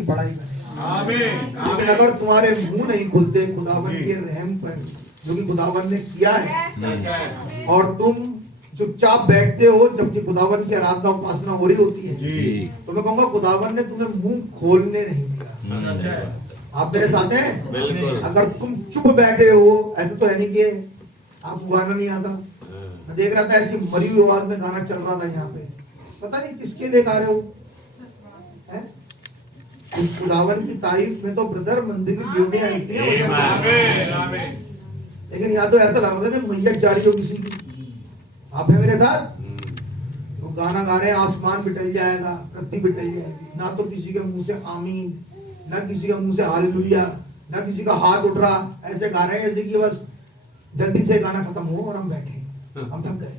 उसकी बड़ाई करें। लेकिन अगर तुम्हारे मुंह नहीं खुलते खुदावन के रहम पर जो कि खुदावन ने किया है और तुम चुपचाप बैठते हो जबकि खुदावन की आराधना उपासना हो रही होती है, तो मैं कहूंगा खुदावन ने तुम्हें मुंह खोलने नहीं दिया। आप मेरे साथ हैं? बिल्कुल। अगर तुम चुप बैठे हो, ऐसा तो है नहीं कि आपको गाना नहीं आता। मैं देख रहा था ऐसी मरी हुई आवाज में गाना चल रहा था यहाँ पे, पता नहीं किसके लिए गा रहे हो है? खुदावन की तारीफ में तो ब्रदर मंदिर की ड्यूटी आई थी, लेकिन यहाँ तो ऐसा लग रहा था कि मैयत जा रही हो किसी की। आप है मेरे साथ? वो गाना गा रहे हैं, आसमान भी टल जाएगा, पृथ्वी भी टल जाएगी, ना तो किसी के मुंह से आमीन, ना किसी के मुंह से हालेलुया, ना किसी का हाथ उठ रहा, ऐसे गा रहे हैं जैसे कि बस जल्दी से गाना खत्म हो और हम बैठे, हम थक गए।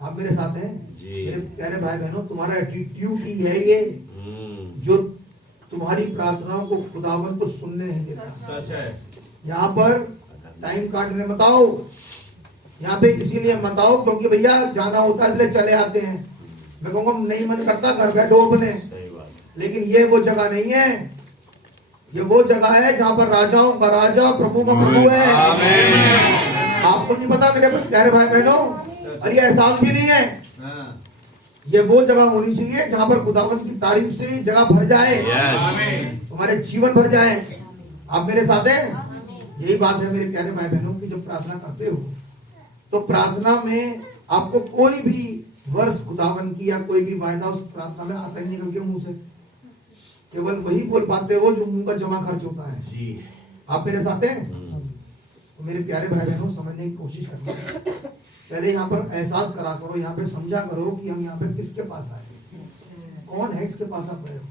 आप मेरे साथ हैं? मेरे प्यारे भाई बहनों, तुम्हारा एटीट्यूड ही है ये जो तुम्हारी प्रार्थनाओं को खुदावन को सुनने नहीं देता। यहाँ पर टाइम काटने मत आओ, यहाँ पे इसीलिए मत आओ क्योंकि भैया जाना होता है इसलिए चले आते हैं। मैं कहूँगा नहीं मन करता घर बैठो अपने, लेकिन ये वो जगह नहीं है, ये वो जगह है जहाँ पर राजाओं का राजा प्रभु का प्रभु है। आपको नहीं पता मेरे प्यारे भाई बहनों, और ये एहसास भी नहीं है। ये वो जगह होनी चाहिए जहाँ पर खुदावन की तारीफ से जगह भर जाए, तुम्हारे जीवन भर जाए। आप मेरे साथ हैं? यही बात है मेरे प्यारे भाई बहनों की, जब प्रार्थना करते हो तो प्रार्थना में आपको कोई भी वर्ष खुदावन की या कोई भी वायदा उस प्रार्थना में आता ही निकल के मुंह से, केवल वही बोल पाते हो जो मुंह का जमा खर्च होता है जी। आप मेरे साथ हैं? तो मेरे प्यारे भाई बहनों समझने की कोशिश करना, पहले यहाँ पर एहसास करा करो, यहाँ पे समझा करो कि हम यहाँ पे किसके पास आए, कौन है इसके पास आप गए हो।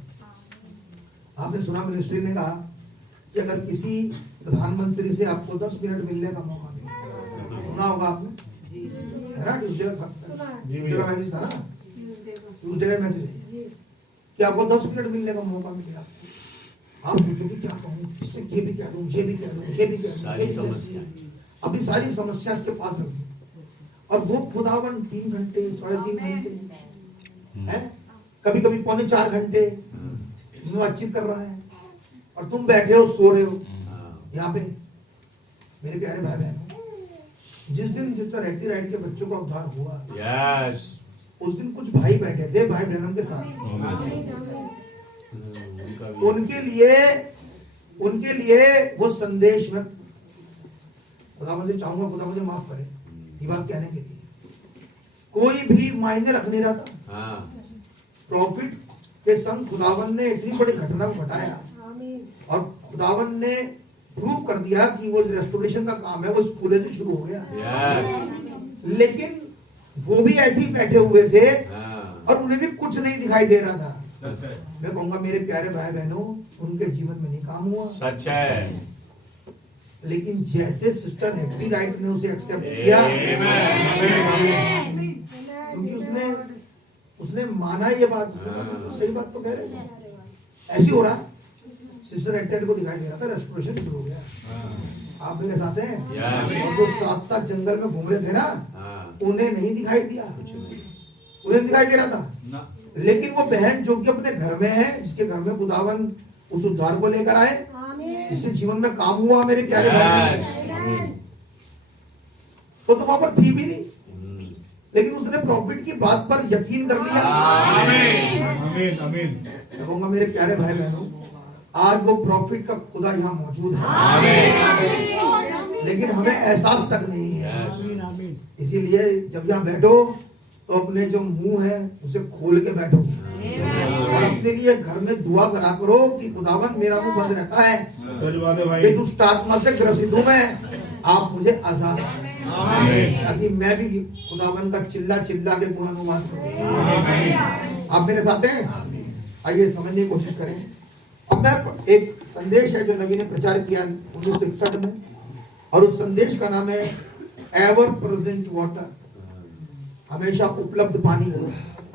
आपने सुना मिनिस्ट्री ने कहा कि अगर किसी प्रधानमंत्री से आपको 10 मिनट मिलने का मौका मिले, सुना होगा आपने, है ना? ट्यूसडे का मैसेज था ना, ट्यूसडे का मैसेज कि आपको 10 मिनट मिलने का मौका मिलेगा, आप सोचोगे क्या कहूँ, इससे ये भी कह दूँ, ये भी कह दूँ, ये भी कह दूँ, अभी सारी समस्या इसके पास रखी, और वो खुदावन 3 घंटे 3.5 घंटे है, कभी कभी 3.25 घंटे बातचीत कर रहा है, और तुम बैठे हो सो रहे हो यहाँ पे। मेरे प्यारे भाई बहन, जिस दिन सिस्टर हेटी राइट के बच्चों का उद्धार हुआ, उस दिन कुछ भाई बैठे थे भाई ब्रैनम के साथ, उनके लिए वो संदेश में खुदा मुझे चाहूंगा, खुदा मुझे माफ करे ये बात कहने के लिए, कोई भी मायने रख नहीं रहा था। प्रॉफिट के संग खुदावन ने इतनी बड़ी घटना को घटाया और खुदावन ने प्रूव कर दिया कि वो रेस्टोरेशन का काम है वो पूरे से शुरू हो गया। लेकिन वो भी ऐसे ही बैठे हुए थे और उन्हें भी कुछ नहीं दिखाई दे रहा था। मैं कहूंगा मेरे प्यारे भाई बहनों, उनके जीवन में नहीं काम हुआ, सच है। लेकिन जैसे सिस्टर हेटी राइट ने उसे एक्सेप्ट किया, क्योंकि उसने माना ये बात, तो सही बात तो कह रहे हैं, ऐसी हो रहा है। सिस्टर हेटी को दिखाई दे रहा था रेस्टोरेशन शुरू हो गया। आप मेरे साथ हैं? और जो 7 जंगल में घूम रहे थे ना, उन्हें नहीं दिखाई दिया, उन्हें दिखाई दे रहा था। लेकिन वो बहन जो कि अपने घर में है, जिसके घर में खुदावन उस उद्धार को लेकर आए, इसके जीवन में काम हुआ, मेरे प्यारे भाई, वो तो वहां पर थी भी नहीं, लेकिन उसने प्रॉफिट की बात पर यकीन कर लिया। आमीन आमीन। मैं कहूंगा मेरे प्यारे भाई बहनों, आज वो प्रॉफिट का खुदा यहाँ मौजूद है, लेकिन हमें एहसास तक नहीं है। इसीलिए जब यहाँ बैठो तो अपने जो मुंह है उसे खोल के बैठो और अपने लिए घर में दुआ करा करो कि खुदावन मेरा मुंह बंद रहता है, ये दुष्ट आत्मा से ग्रसित हूं मैं, आप मुझे आजाद ताकि मैं भी खुदावन का चिल्ला चिल्ला के गुणानुवाद करूं। आप मेरे साथ हैं? आइए समझने की कोशिश करें। अब मैं एक संदेश है जो नबी ने प्रचार किया 1961 में, और उस संदेश का नाम है एवर प्रेजेंट वाटर, हमेशा उपलब्ध पानी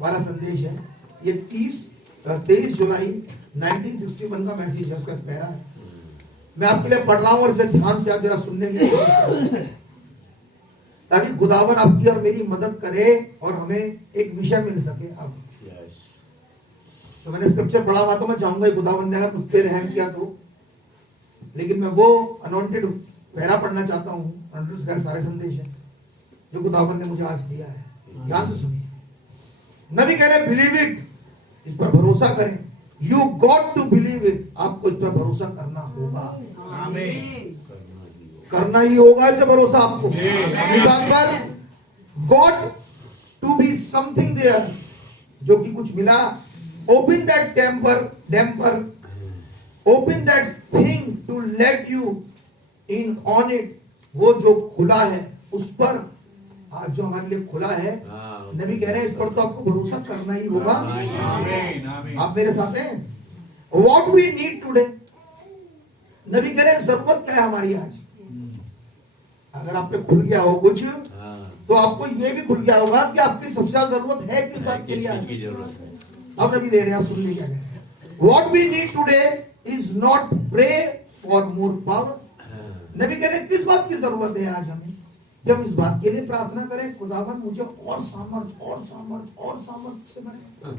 वाला संदेश है। ये 23 जुलाई 1961 का मैसेज है, उसका पैरा है। मैं आपके लिए पढ़ रहा हूँ और इसे ध्यान से आप जरा सुनने की कोशिश करें ताकि खुदावन आपकी और मेरी मदद करे और हमें एक विषय मिल सके। अब तो मैंने स्क्रिप्चर पढ़ा हुआ, तो मैं चाहूंगा खुदावन ने अगर उस पर रहम किया तो, लेकिन मैं वो अनॉइंटेड पैरा पढ़ना चाहता हूँ। अनॉइंटेड सारे संदेश है जो खुदावन ने मुझे आज दिया है। ध्यान से सुनिए, नबी कह रहे बिलीव इट, इस पर भरोसा करें। You got to believe it, आपको इस पर भरोसा करना होगा, करना ही होगा इस पर भरोसा आपको। Remember got to be something there, जो कि कुछ मिला। Open that damper, open that thing to let you in on it, वो जो खुला है उस पर, आज जो हमारे लिए खुला है, नबी कह रहे हैं इस पर तो आपको भरोसा करना ही होगा। आप मेरे साथ हैं? What we need today, नबी कह रहे हैं जरूरत क्या है हमारी आज। अगर आप पे खुल गया हो कुछ, तो आपको ये भी खुल गया होगा कि आपकी सबसे ज्यादा जरूरत है किस बात के लिए आज। अब नबी दे रहे हैं, सुन लीजिए क्या कह रहे हैं। What we need today is not pray for more power, नबी कह रहे हैं किस बात की जरूरत है आज हमें, जब इस बात के लिए प्रार्थना करें, खुदावन मुझे और सामर्थ और सामर्थ और सामर्थ से भरे।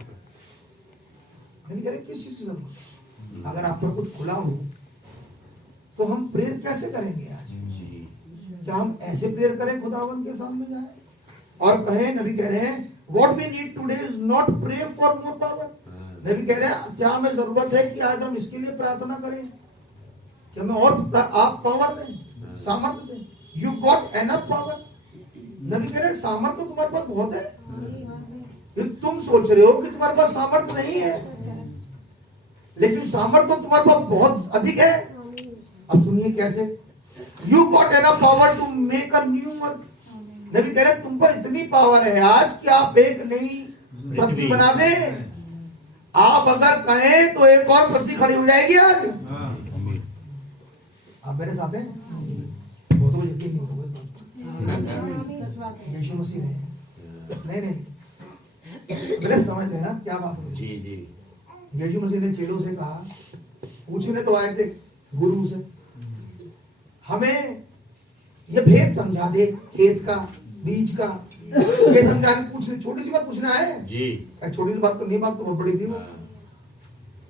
नबी कह रहे किस चीज की जरूरत। अगर आप पर कुछ खुला हो तो हम प्रेयर कैसे करेंगे आज? क्या हम ऐसे प्रेयर करें खुदावन के सामने जाए और कहें, नबी कह रहे हैं what we need today is not pray for more power. नबी कह रहे हैं क्या हमें जरूरत है कि आज हम इसके लिए प्रार्थना करें कि हमें और आप पावर दें, सामर्थ्य दें। यू गॉट एनफ पावर, नबी कह रहे हैं सामर्थ्य तो तुम्हारे पास बहुत है। तुम सोच रहे हो कि तुम्हारे पास सामर्थ्य नहीं है, लेकिन सामर्थ्य तो तुम्हारे पास बहुत अधिक है। अब सुनिए कैसे। You got enough power to make a new earth, नबी कह रहे हैं तुम पर इतनी पावर है आज कि आप एक नई पृथ्वी बना दे। आप अगर कहें तो एक और पृथ्वी खड़ी हो जाएगी आज। आप मेरे साथ हैं? वो तो यकीन नहीं होगा, यीशु मसीह नहीं पहले समझ लेना क्या बात है। जी जी, यीशु मसीह ने चेलों से कहा, पूछने तो आए थे गुरु से, हमें ये भेद समझा दे, खेत का बीज का ये समझाने, पूछने छोटी सी बात पूछना है जी। छोटी सी बात तो नहीं, बात तो बहुत बड़ी थी वो।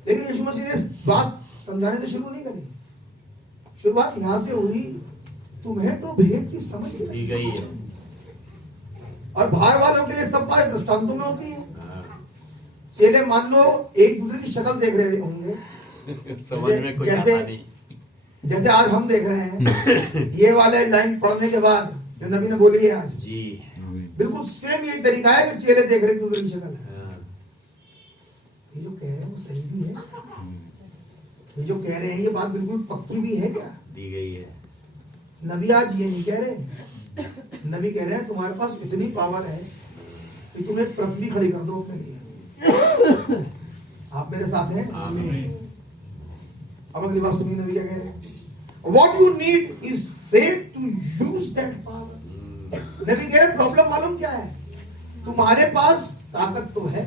लेकिन यीशु मसीह ने बात समझाने से शुरू नहीं करी, शुरुआत यहां से हुई, तुम्हें तो भेद की समझ दी गई है और बाहर वालों के लिए सब बातें दृष्टांतों में होती है। चेले मान लो एक दूसरे की शक्ल देख रहे होंगे, समझ में कोई जैसे आज हम देख रहे हैं। ये वाले लाइन पढ़ने के बाद जो नबी ने बोली है आज जी, बिल्कुल सेम ये तरीका है कि चेले देख रहे हैं दूसरे की शक्ल। ये जो कह रहे हैं वो सही भी है, ये जो कह रहे हैं ये बात बिल्कुल पक्की भी है क्या? दी गई है। नबी आज ये नहीं कह रहे, नबी कह रहे हैं तुम्हारे पास इतनी पावर है कि तुम एक पृथ्वी खड़ी कर दो अपने लिए। आप मेरे साथ हैं? अब अगली बात सुनिए, नबी क्या कह रहे हैं। What you need is faith to use that power. नबी कह रहे प्रॉब्लम मालूम क्या है, तुम्हारे पास ताकत तो है,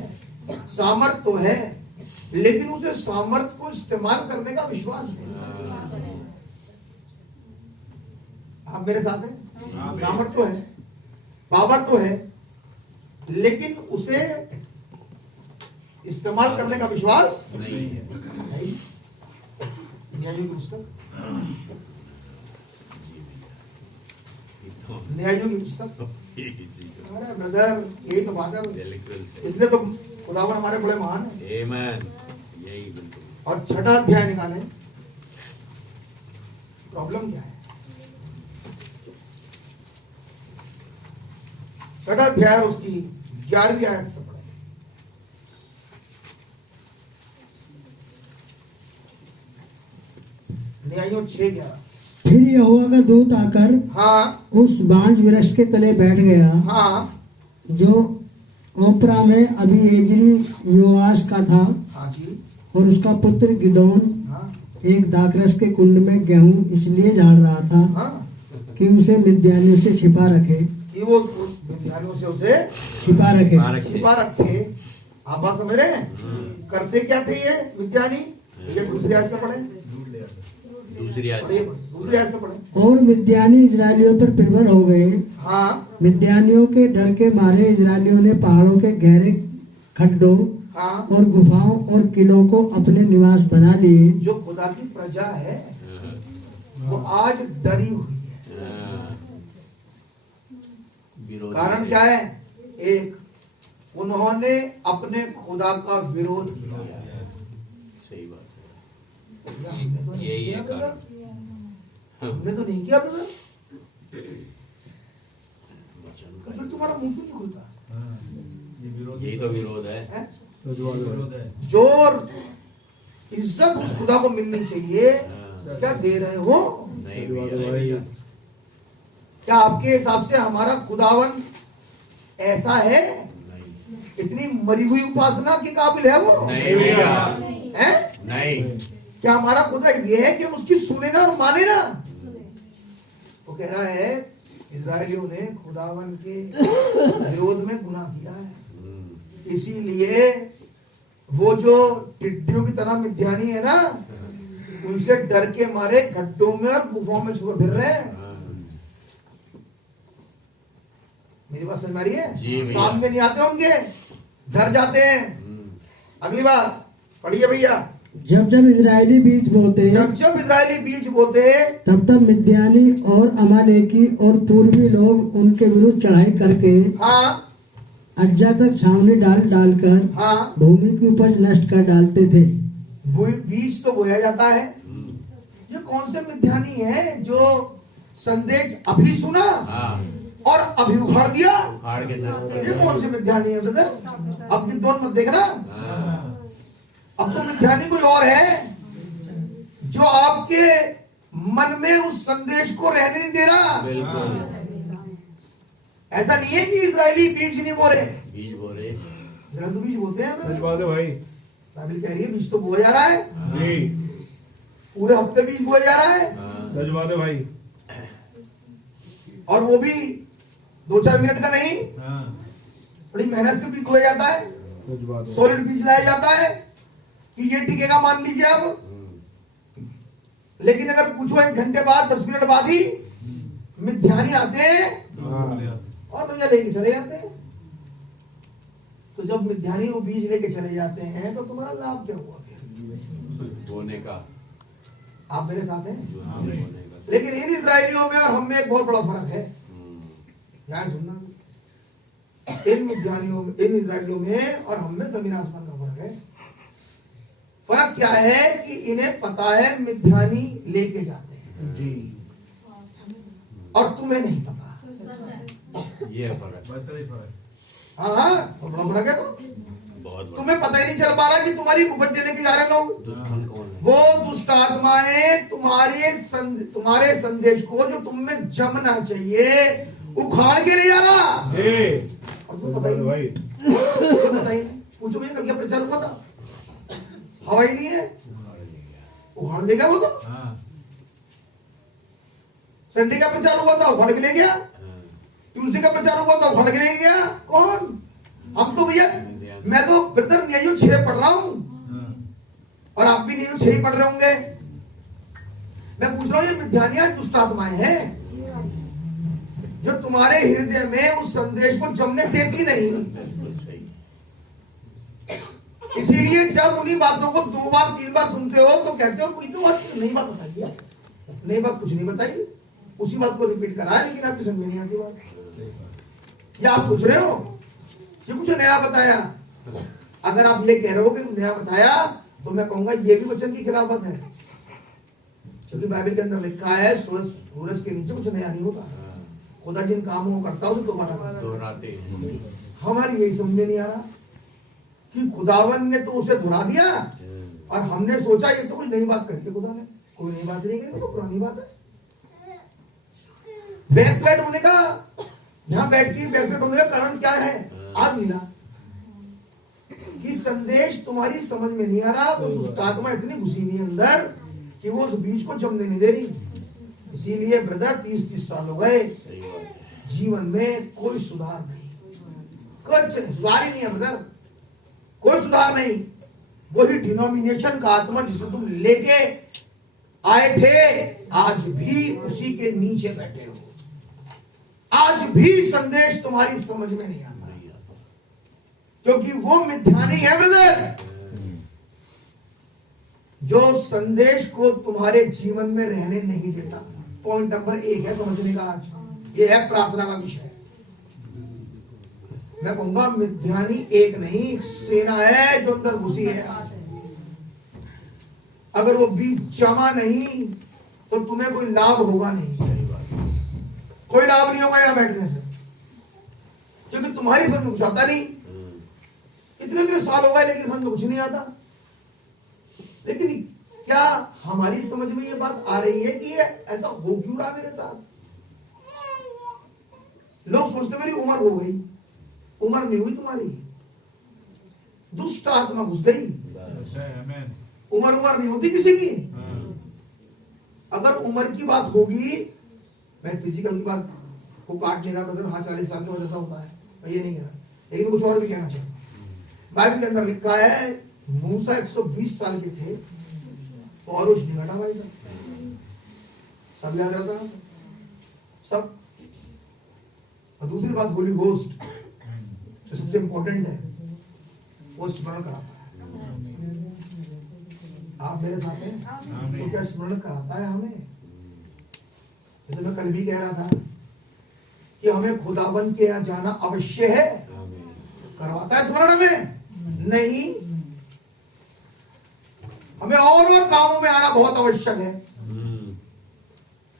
सामर्थ तो है, लेकिन उसे सामर्थ को इस्तेमाल करने का विश्वास नहीं। आप मेरे साथ हैं? सामर्थ तो है, पावर तो है, लेकिन उसे इस्तेमाल करने का विश्वास नहीं है। पुस्तक न्यायों की पुस्तक, अरे ब्रदर यही तो बात है, इसलिए तो खुदावन हमारे बड़े महान है। यही बिल्कुल। और छठा अध्याय निकालें, प्रॉब्लम क्या है। छठा अध्याय उसकी 11वीं आयत से पढ़े। न्यायों 6:11। फिर यहोवा का दूत आकर उस बांज वृक्ष के तले बैठ गया, जो ओपरा में अबीएजेरी योआश का था, और उसका पुत्र गिदोन एक दाखरस के कुंड में गेहूं इसलिए झाड़ रहा था कि उसे मिद्यानियों से छिपा रखे, कि वो मिद्यानियों से उसे छिपा रखे। आप बात समझ रहे हैं? करते क्या थे ये मिद्यानी? ये दूसरी आयत से पढ़े, दूसरी आयत से पढ़े। और मिद्यानी इजरायलियों पर निर्भर हो गए। मिद्यानियों के डर के मारे इजरायलियों ने पहाड़ों के गहरे खड्डों और गुफाओं और किलों को अपने निवास बना लिए। जो खुदा की प्रजा है वो आज डरी हुई है। कारण क्या है? एक, उन्होंने अपने खुदा का विरोध किया। सही बात है। हमने तो नहीं किया ब्रदर, हमने तो नहीं किया ब्रदर, तो फिर तुम्हारा मुंह क्यों नहीं खुलता? यही तो विरोध है। जो इज्जत उस खुदा को मिलनी चाहिए क्या दे रहे हो? नहीं भैया। क्या आपके हिसाब से हमारा खुदावन ऐसा है? इतनी मरी हुई उपासना के काबिल है वो? नहीं भैया। है? नहीं। क्या हमारा खुदा ये है कि हम उसकी सुने ना और माने ना? वो कह रहा है इजरायलियों ने खुदावन के विरोध में गुनाह किया है, इसीलिए वो जो टिड्डियों की तरह मिद्यानी है ना, उनसे डर के मारे गड्ढों में और गुफाओं में छुपे फिर रहे हैं। मेरी बात समझ में आ रही है? सामने नहीं आते उनके, डर जाते हैं। अगली बात पढ़िए भैया। जब जब इजरायली बीज बोते, जब जब इजरायली बीज बोते, तब तब मिद्यानी और अमालेकी और पूर्वी लोग उनके विरुद्ध चढ़ाई करके अज्जा तक छावनी डाल डालकर भूमि की उपज नष्ट कर डालते थे। बीज तो बोया जाता है। ये कौन से मिद्यानी है जो संदेश अभी सुना और अभी उखाड़ दिया? ये कौन से मिद्यानी है ब्रदर? अब की दोनों मत देखना। अब तो मिद्यानी कोई और है जो आपके मन में उस संदेश को रहने नहीं दे रहा। ऐसा नहीं है कि इजरायली बीज नहीं बो रहे, बीज बो रहे, तो बीज बोते हैं भाई। बाइबल कह रही है बीज तो बोया जा रहा है, पूरे हफ्ते बीज बोया जा रहा है। सच बात है भाई। और वो भी 2-4 मिनट का नहीं, बड़ी मेहनत से बीज बोया जाता है, सॉलिड बीज लाया जाता है कि ये टिकेगा मान लीजिए अब। लेकिन अगर पूछो 1 घंटे बाद 10 मिनट बाद ही मिद्यानी आते हैं और भैया लेके चले जाते हैं। तो जब मिद्यानी वो बीज लेके चले जाते हैं तो तुम्हारा लाभ क्या हुआ? बोने का। आप मेरे साथ हैं? लेकिन इन इजरायलियों में और हम में एक बहुत बड़ा फर्क है। यहाँ सुनना, इन मिद्यानियों में, इन इजरायलियों में और हम में जमीन आसमान का फर्क है। फर्क क्या है कि इन्हें पता है मिद्यानी लेके जाते हैं और तुम्हें नहीं पता। ये फर्क। हाँ, तो बड़ा फर्क है। तो बहुत तुम्हें पता ही नहीं चल पा रहा कि तुम्हारी उपज देने के जा रहे लोग। दुश्मन कौन है? वो दुष्ट आत्माएं तुम्हारे संदेश को जो तुम में जमना चाहिए उखाड़ के ले जा रहा। और तुम्हें पता ही नहीं, पता ही नहीं। पूछो भैया कल क्या प्रचार हुआ था? हवा ही नहीं है, उखाड़ देगा वो। तो संडे का प्रचार हुआ था, उखाड़ के ले गया। ट्यूसडे का प्रचार हुआ था, उखाड़ के ले गया। कौन? हम तो भैया, मैं तो ब्रदर नहीं 6 पढ़ रहा हूं और आप भी नहीं 6 ही पढ़ रहे होंगे। मैं पूछ रहा हूं, ये मिद्यानियां दुष्ट आत्माएं हैं जो तुम्हारे हृदय में उस संदेश को जमने देती नहीं। इसीलिए जब उन्हीं बातों को 2 बार 3 बार सुनते हो तो कहते हो कोई तो बात नई बात बताइए। नई बात कुछ नहीं बताई, उसी बात को रिपीट करा है, लेकिन आपकी समझ नहीं आती बात। या आप सोच रहे हो कि कुछ नया बताया? अगर आप ये कह रहे हो कि नया बताया तो मैं कहूंगा ये भी वचन की खिलाफत है, क्योंकि बाइबल के अंदर लिखा है सूरज के नीचे कुछ नया नहीं होता। खुदा जिन कामों को करता है उसे दोबारा दोहराते हैं। हमारी यही समझ में नहीं आ रहा कि खुदावन ने तो उसे धुरा दिया और हमने सोचा ये तो कोई नई बात करके खुदा ने। कोई नई बात नहीं करी, तो पुरानी बात है। बैक साइड होने का, यहाँ बैठ के बैक साइड होने का कारण क्या है? आज मिला कि संदेश तुम्हारी समझ में नहीं आ रहा, तो दुष्ट आत्मा इतनी घुसी नहीं अंदर कि वो उस बीज को जमने नहीं दे रही। इसीलिए ब्रदर 30 साल हो गए, जीवन में कोई सुधार नहीं, कुछ सुधार ही नहीं है ब्रदर, कोई सुधार नहीं। वही डिनोमिनेशन का आत्मा जिसे तुम लेके आए थे आज भी उसी के नीचे बैठे हो। आज भी संदेश तुम्हारी समझ में नहीं आता। क्योंकि वो मिथ्या नहीं है ब्रदर। जो संदेश को तुम्हारे जीवन में रहने नहीं देता। पॉइंट नंबर 1 है समझने का आज, ये है प्रार्थना का विषय। मैं कहूंगा मिथ्यानी एक नहीं, एक सेना है जो अंदर घुसी है। अगर वो बीज जमा नहीं तो तुम्हें कोई लाभ होगा नहीं, कोई लाभ नहीं होगा यहां बैठने से, क्योंकि तुम्हारी समझ में कुछ आता नहीं। इतने साल हो गए लेकिन समझ में कुछ नहीं आता। लेकिन क्या हमारी समझ में ये बात आ रही है कि ये ऐसा हो क्यों रहा मेरे साथ? लोग सोचते मेरी उम्र हो गई, उम्र नहीं हुई तुम्हारी, दुष्ट आत्मा घुस गई। उम्र नहीं होती किसी की। अगर उम्र की बात होगी, मैं फिजिकल की बात को काट नहीं रहा ब्रदर, हाँ 40 साल की वजह से होता है, मैं ये नहीं कह रहा, लेकिन कुछ और भी कहना चाहिए। बाइबल के अंदर लिखा है मूसा 120 साल के थे और कुछ नहीं घटा भाई साहब, सब याद रहता सब। और दूसरी बात होली घोस्ट जो सबसे इंपॉर्टेंट है, वो स्मरण कराता है। आप मेरे साथ हैं तो क्या स्मरण कराता है हमें? जैसे मैं कल भी कह रहा था कि हमें खुदाबंद के यहाँ जाना अवश्य है, करवाता है स्मरण हमें नहीं, हमें और कामों में आना बहुत आवश्यक है।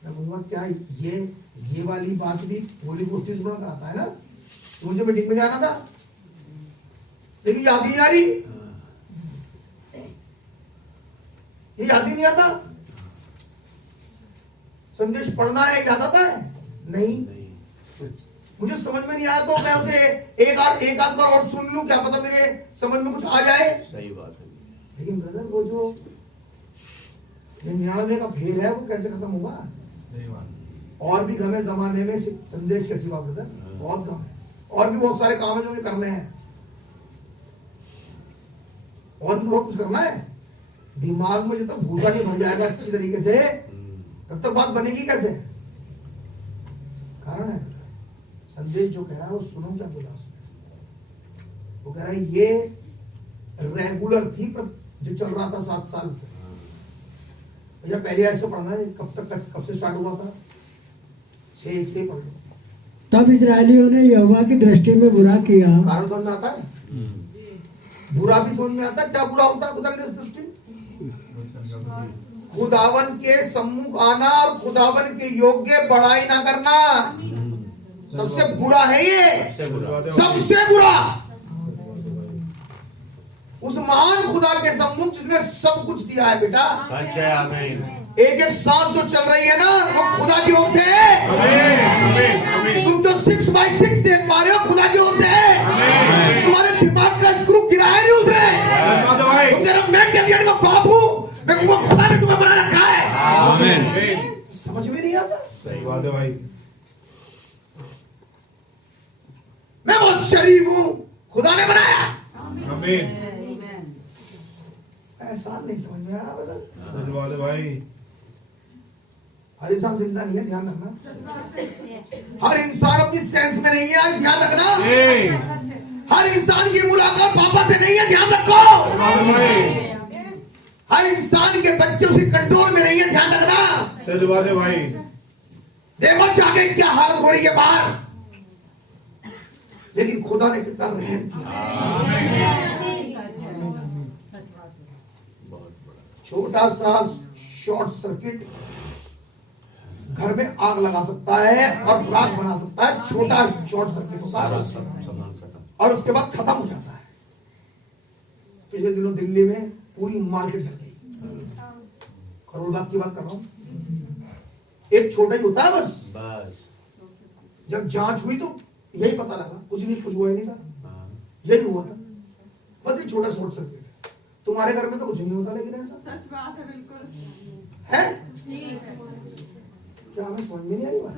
मैं कहूंगा क्या ये वाली बात भी होली गोष्ठी स्मरण कराता है ना? तो मुझे मीटिंग में जाना था लेकिन याद ही नहीं आ रही, ये याद ही नहीं आता। संदेश पढ़ना है, याद आता है नहीं। मुझे समझ में नहीं आया तो मैं उसे एक आध बार और सुन लूं, क्या पता मेरे समझ में कुछ आ जाए। सही बात है। लेकिन ब्रदर वो जो 99 का फेर है वो कैसे खत्म होगा? और भी गम है जमाने में संदेश के सिवा ब्रदर, बहुत गम है। और भी बहुत सारे काम है जो करने हैं, और भी बहुत कुछ करना है। दिमाग में जब तक भूसा नहीं भर जाएगा अच्छी तरीके से, तब तक बात बनेगी कैसे? कारण है संदेश जो कह रहा है वो सुनो क्या बोला उसने। वो कह रहा है ये रेगुलर थी पर जो चल रहा था 7 साल से। भैया पहले ऐसे पढ़ना है, कब से स्टार्ट हुआ था? 6 से पढ़ लो। तब इजरायलियों ने यहोवा की दृष्टि में बुरा किया। कारण समझ में आता है, बुरा भी समझ में आता है। क्या बुरा होता है खुदा की दृष्टि? खुदावन के सम्मुख आना और खुदावन के योग्य बड़ाई ना करना, सबसे बुरा है ये, सबसे बुरा। उस महान खुदा के सम्मुख जिसने सब कुछ दिया है बेटा, एक साथ जो चल रही है ना वो खुदा की ओर से है। तुम जो 6x6 देख पा रहे हो खुदा की ओर से है। तुम्हारे दिमाग का स्क्रू गिराया नहीं उतरे। तुम जरा मेंटल का बाप हूँ, मैं वो खुदा ने तुम्हें बना रखा है। समझ में नहीं आता। सही बात है भाई। मैं बहुत शरीफ हूँ, खुदा ने बनाया। ऐसा नहीं समझ में आ रहा बदल। सच बात है भाई। हर इंसान जिंदा नहीं है, ध्यान रखना। हर इंसान अपनी सेंस में नहीं है, ध्यान रखना। हर इंसान की मुलाकात पापा से नहीं है, ध्यान रखो। हर इंसान के बच्चे उसके कंट्रोल में नहीं है, ध्यान रखना। सच बात है भाई। देखो जाके क्या हालत हो रही है बाहर, लेकिन खुदा ने कितना रहम किया। छोटा सा शॉर्ट सर्किट घर में आग लगा सकता है और राख बना सकता है। छोटा शॉर्ट सर्किट होता है और उसके बाद खत्म हो जाता है। पिछले दिनों दिल्ली में पूरी मार्केट जल गई, करोड़ बाग की बात कर रहा हूं। एक छोटा ही होता है बस। जब जांच हुई तो यही पता लगा, कुछ हुआ ही नहीं था, यही हुआ था बस, एक छोटा शॉर्ट सर्किट। तुम्हारे घर में तो कुछ नहीं होता, लेकिन ऐसा सच बात है, बिल्कुल है। क्या हमें समझ में नहीं आ रही बात?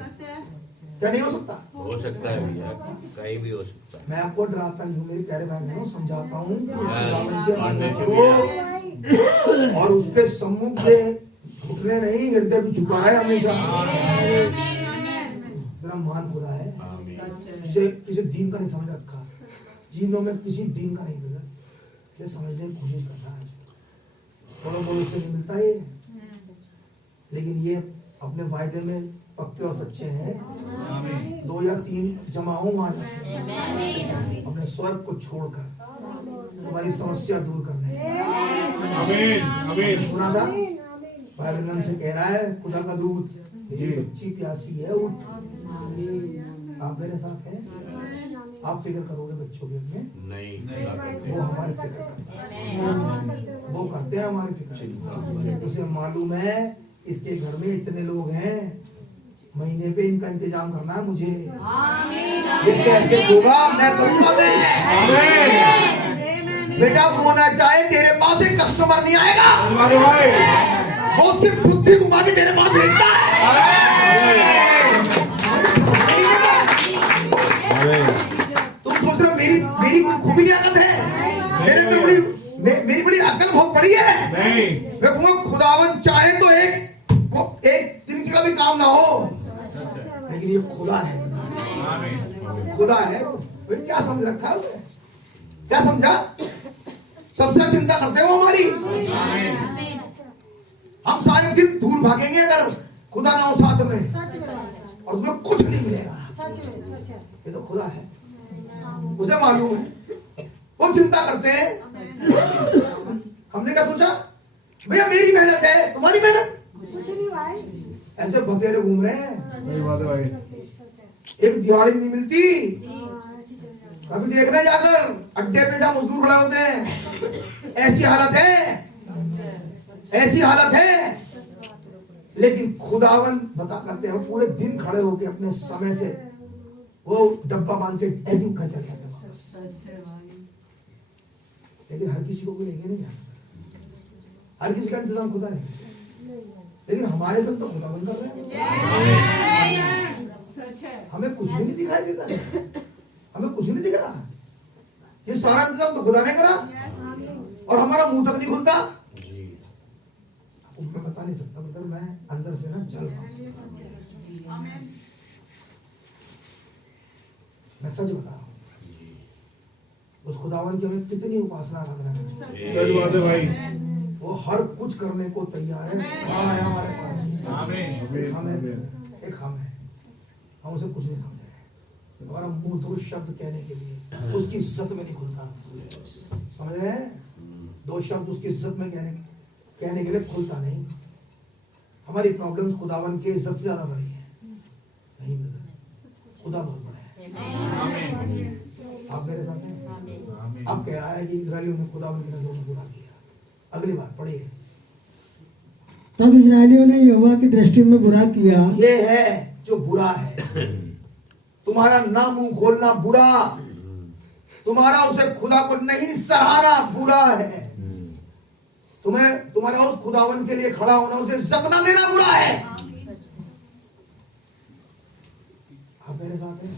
क्या नहीं हो सकता? हो सकता है भैया, कहीं भी हो सकता है। मैं आपको डराता नहीं हूँ मेरे प्यारे भाई बहनों, समझाता हूँ और उसके सम्मुख से उठने नहीं, हृदय भी झुका है हमेशा। मेरा मान खुदा है, किसी दीन का नहीं समझ रखा। जीनों में किसी दिन का नहीं मिला, ये समझने की कोशिश करना है। थोड़ा बहुत उससे नहीं मिलता ये, लेकिन ये अपने वायदे में पक्के और सच्चे हैं। 2 या 3 जमा हो वहां अपने स्वर्ग को छोड़कर तुम्हारी समस्या दूर करने। आमीन आमीन। सुना था बाइबल से कह रहा है, खुदा का दूत, मेरी बच्ची प्यासी है, उठ। आप मेरे साथ हैं? आप फिक्र करोगे बच्चों के लिए? नहीं, वो हमारी फिक्र करते हैं, वो करते हैं हमारी फिक्र। उसे मालूम है इसके घर में इतने लोग हैं, महीने पे इनका इंतजाम करना है मुझे। ये कैसे होगा? मैं करूंगा। मैं बेटा वो ना चाहे तेरे पास एक कस्टमर नहीं आएगा, वो सिर्फ बुद्धि घुमा के तेरे पास भेजता है। तुम सोच रहे मेरी खूबी की आदत है, मेरे अंदर मेरी बड़ी अकल बहुत बड़ी है। मैं कहूँगा खुदावन चाहे तो एक दिन का भी काम ना हो, लेकिन ये खुदा है, खुदा है। वे क्या समझ रखा है उसे? क्या समझा? सबसे चिंता करते हो हमारी। हम सारे दिन धूल भागेंगे अगर खुदा ना हो साथ में, और तुम्हें कुछ नहीं मिलेगा। ये तो खुदा है, उसे मालूम है, वो चिंता करते हैं। हमने क्या सोचा? भैया मेरी मेहनत है, तुम्हारी मेहनत कुछ नहीं भाई, ऐसे बतेरे घूम रहे हैं। सही बात है भाई। एक दिहाड़ी नहीं मिलती। कभी देखने जाकर अड्डे पे जहाँ मजदूर खड़े होते हैं, ऐसी हालत है, ऐसी हालत है। लेकिन खुदावन बता करते हैं, पूरे दिन खड़े होके अपने समय से वो डब्बा बांध के ऐसे उठा चले जाते हैं। लेकिन हर किसी को कोई लेके नहीं जाता, हर किसी का इंतजाम खुदा नहीं, लेकिन हमारे संग तो खुदावन कर रहे हैं। हमें कुछ भी नहीं दिखाई देता, हमें कुछ नहीं दिख रहा। ये सारा इंतजाम तो खुदा ने करा, और हमारा मुंह तक नहीं खुलता। मैं बता नहीं सकता, मतलब मैं अंदर से ना चल रहा हूं। मैं सच बता रहा हूं, उस खुदावन की हमें कितनी उपासना करना है। सही बात है भाई। वो हर कुछ करने को तैयार है। क्या है हमारे पास? आमीन। एक हम है, हम उसे कुछ नहीं समझे। हमारा मुंह 2 शब्द कहने के लिए उसकी इज्जत में नहीं खुलता। समझ रहे हैं? 2 शब्द उसकी इज्जत में कहने के लिए खुलता नहीं। हमारी प्रॉब्लम्स खुदावन के इज्जत से ज्यादा बड़ी है। नहीं, खुदा बहुत बड़ा है। आप मेरे साथ हैं? अब कह रहा है कि इजरायलियों ने खुदावन की नजरों में बुरा किया। अगली बात पढ़िए। तब इजरायलियों ने यहोवा की दृष्टि में बुरा किया। ये है जो बुरा है। तुम्हारा ना मुंह खोलना बुरा, तुम्हारा उसे खुदा को नहीं सराहना बुरा है। तुम्हारा उस खुदावन के लिए खड़ा होना, उसे इज्जत ना देना बुरा है। आप मेरे साथ हैं?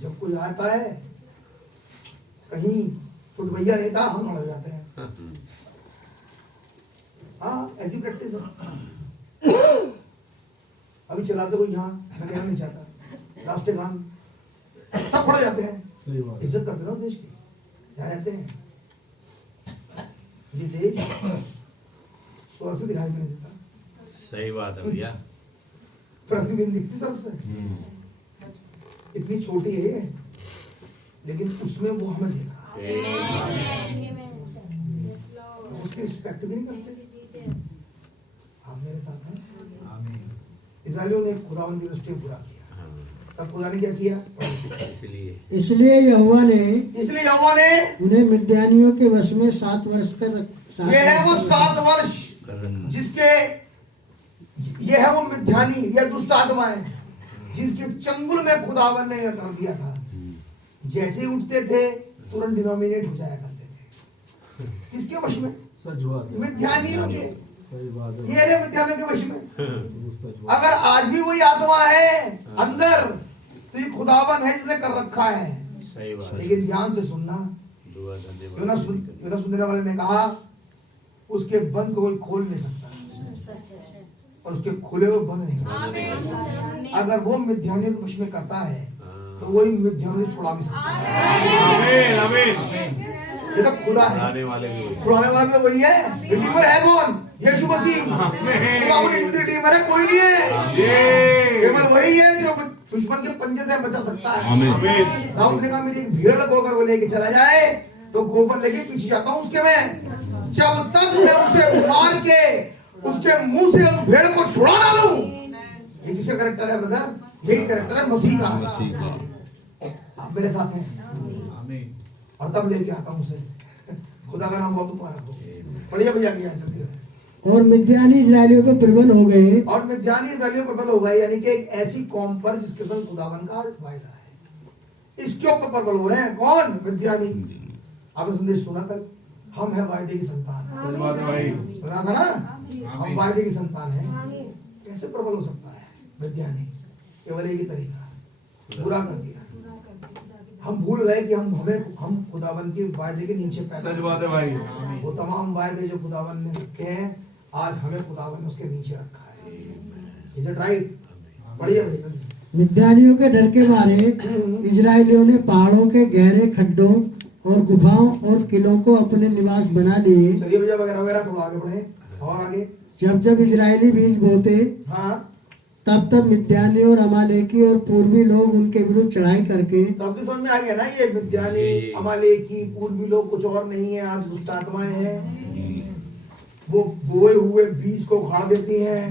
जब कोई आता है कहीं, छुटभैया नहीं था, हम खड़े जाते हैं। हाँ, ऐसी प्रैक्टिस है। अभी चलाते कोई यहाँ, मैं कहना नहीं चाहता, राष्ट्रीय गान सब खड़े जाते हैं। इज्जत करते रहो देश की, क्या रहते हैं। ये देश स्वर्ग से दिखाई नहीं देता। सही बात है भैया। प्रतिदिन दिखती सबसे, इतनी छोटी है, लेकिन उसमें वो हमें देखा, उसकी रिस्पेक्ट भी नहीं करते। आप मेरे साथ हैं? इजरायलियों ने खुदावन की दृष्टि में बुरा किया। तब खुदा ने क्या किया? इसलिए यहोवा ने उन्हें मिद्यानियों के वश में 7 वर्ष का ये है वो 7 वर्ष जिसके, ये है वो मिद्यानी या दुष्ट आत्माएं जिसके चंगुल में खुदावन ने कर दिया था। जैसे ही उठते थे तुरंत डिनोमिनेट हो जाया करते थे। किसके वश में? मिद्यानियों के। ये रे मिद्यानियों के वश में। अगर आज भी वही आत्मा है अंदर, तो ये खुदावन है जिसने कर रखा है। सही बात। लेकिन ध्यान से सुनना, योना सुनने वाले ने कहा उसके बंद को कोई खोल नहीं सकता, और उसके खुले हुए बंद नहीं करता। अगर वो मिद्यानियों के वश में करता है, तो वही मिथ्यानियों से छुड़ा भी सकता है। आमीन आमीन। ये तो खुदा है, छुड़ाने वाले भी वही। छुड़ाने वाला भी तो वही है। रिडीमर है कौन? यीशु मसीह। खुदा वो नहीं रिडीमर है, कोई नहीं है, केवल वही है जो दुश्मन के पंजे से बचा सकता है। आमीन। दाऊद ने कहा मेरी एक भेड़ लगोकर वो लेके चला जाए तो गोबर लेके पीछे जाता हूँ उसके में, जब तक मैं उसे मार के उसके मुंह से उस भेड़ को छुड़ा ना लूं। ये किसका कैरेक्टर है ब्रदर? यही कैरेक्टर है मसीह का। आप मेरे साथ हैं और तब लेके आता हूँ उसे। खुदा का नाम बहुत मुबारक हो। बढ़िया भैया की चलती है। और मिद्यानी इजरायलियों पर प्रबल हो गए, और मिद्यानी इजरायलियों पर प्रबल हो गए, यानी कि एक ऐसी कौम पर जिसके संग खुदावन का वायदा है, इसके ऊपर प्रबल हो रहे हैं। कौन? मिद्यानी। आपने संदेश सुना कल, हम है वायदे की संतान। सुना था ना, हम वायदे की संतान है। कैसे प्रबल हो सकता है मिद्यानी? केवल एक ही तरीका, बुरा कर दिया। हम भूल गए कि हम खुदावन की वायदे के नीचे पैदा। सच बात है भाई। वो तमाम वायदे जो खुदावन ने रखे हैं, आज हमें खुदावन ने उसके नीचे रखा है। Is it right? बढ़िया भैया। मिद्यानियों के डर के मारे इजरायलियों ने पहाड़ों के गहरे खड्डों और गुफाओं और किलों को अपने निवास बना लिए। चलिए भैया वगैरह वगैरह थोड़ा आगे बढ़े और आगे। जब जब इजरायली बीज बोते, हाँ, तब तब मिद्यानी और अमालेकी और पूर्वी लोग उनके विरुद्ध चढ़ाई करके। तब तो समझ में आ गया ना, ये मिद्यानी, अमालेकी, पूर्वी लोग कुछ और नहीं है, आज दुष्ट आत्माएं हैं। वो बोए हुए बीज को उखाड़ देती हैं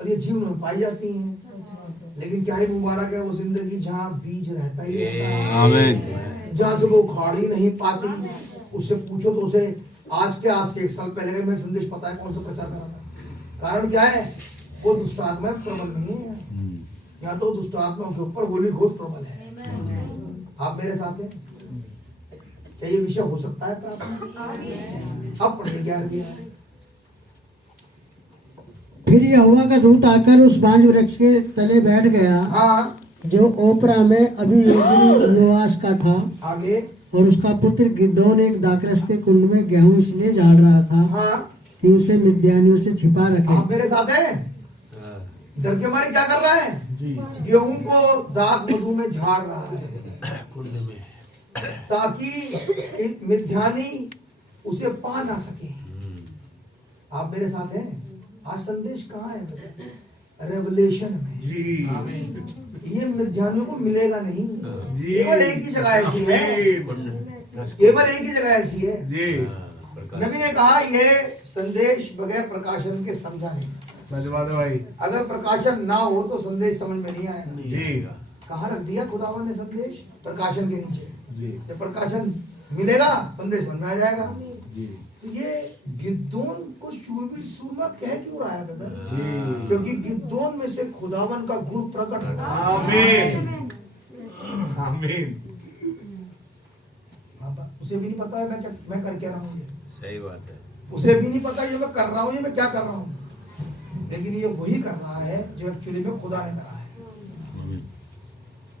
और ये जीवन में पाई जाती हैं। लेकिन क्या ही मुबारक है वो जिंदगी जहाँ बीज रहता ही रहता है, आमीन। जहाँ से वो उखाड़ ही नहीं पाती। उससे पूछो तो उसे आज से 1 साल पहले का मैं संदेश पता है कौन सा प्रचार करा था। कारण क्या है? वो दुष्ट आत्मा प्रबल नहीं है, या तो दुष्ट आत्माओं के ऊपर होली घोष प्रबल है। आप मेरे साथ हैं? क्या ये विषय हो सकता है प्रार्थना? अब पढ़िए 11वीं। फिर यहोवा का दूत आकर उस बांज वृक्ष के तले बैठ गया, हाँ, जो ओपरा में अबीएजेरी योआश का था। आगे। और उसका पुत्र गिदोन एक दाखरस के कुंड में गेहूं इसलिए झाड़ रहा था, हाँ, कि उसे मिद्यानियों से छिपा रखे। आप मेरे साथ हैं? डर के मारे क्या कर रहा है? गेहूं को दाग मधु में झाड़ रहा है ताकि मिद्यानी उसे पा ना सके। आप मेरे साथ हैं? आज संदेश कहाँ है? रेवलेशन में। ये मिद्यानियों को मिलेगा नहीं। केवल एक ही जगह ऐसी है, केवल एक ही जगह ऐसी है। नबी ने कहा ये संदेश बगैर प्रकाशन के समझा नहीं। सच बात है भाई। अगर प्रकाशन ना हो तो संदेश समझ में नहीं आएगा। जी। कहाँ रख दिया खुदावन ने संदेश? प्रकाशन के नीचे। जी। जब प्रकाशन मिलेगा संदेश समझ में आ जाएगा। जी। तो ये गिदोन को शूरवीर सूरमा कह क्यों रहा है ब्रदर? जी। क्योंकि गिदोन में से खुदावन का गुण प्रकट हो रहा है। आमीन आमीन। उसे भी नहीं पता है मैं कर क्या रहा हूँ। सही बात है। उसे भी नहीं पता ये मैं कर रहा हूँ, ये मैं क्या कर रहा हूँ। लेकिन ये वही कर रहा है जो एक्चुअली में खुदा ने कहा है।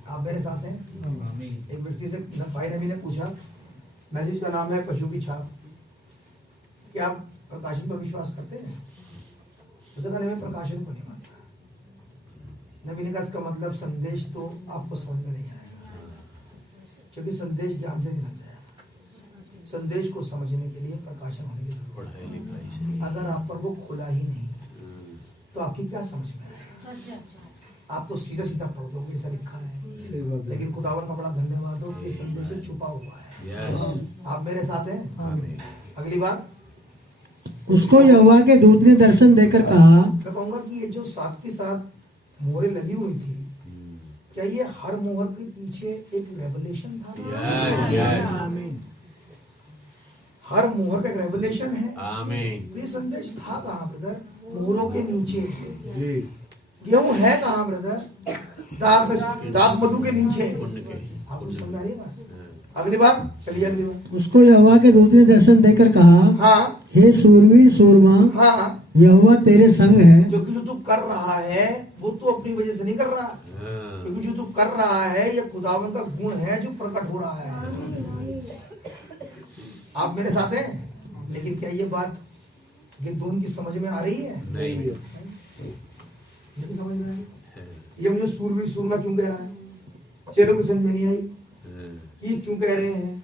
आप मेरे साथ हैं? एक व्यक्ति से भाई नबी ने पूछा, मैसेज का नाम है पशु की छाप, क्या आप प्रकाशन पर विश्वास करते हैं? उसने कहा मैं प्रकाशन को नहीं मानता। नबी ने कहा इसका मतलब संदेश तो आपको समझ में नहीं आएगा, क्योंकि संदेश ज्ञान से नहीं समझाया। संदेश को समझने के लिए प्रकाशन होने की जरूरत है। अगर आप पर वो खुला ही नहीं तो आपकी क्या समझ में आएगा? आप तो सीधा सीधा पढ़ दोगे, ऐसा लिखा है। लेकिन खुदावन का बड़ा धन्यवाद हो कि संदेश से छुपा हुआ है। आप मेरे साथ हैं? अगली बात, उसको यहोवा के दूत ने दर्शन देकर कहा। मैं कहूंगा कि ये जो 7 की 7 मोहरें लगी हुई थी, क्या ये हर मोहर के पीछे एक रेवलेशन था? हर मोहर का एक रेवलेशन है। तो ये संदेश था कहाँ ब्रदर? मोहरों के नीचे। गेहूं है कहाँ ब्रदर? दाग मधु के नीचे। आपको समझ आ रही है बात? अगली बात, चलिए अगली बात। उसको यहोवा के दूत ने दर्शन देकर कहा, हाँ, हे सूरवीर सूरमा, हाँ, यहोवा तेरे संग है। क्योंकि जो तू कर रहा है वो तो अपनी वजह से नहीं कर रहा, क्योंकि जो तू कर रहा है ये खुदावन का गुण है जो प्रकट हो रहा है। आप मेरे साथ हैं? लेकिन क्या ये बात गिदोन की समझ में आ रही है? नहीं समझ में आ रही। ये मुझे सूरवीर सूरमा क्यों कह रहा है? चेलों को समझ में नहीं आई ये क्यों कह रहे हैं,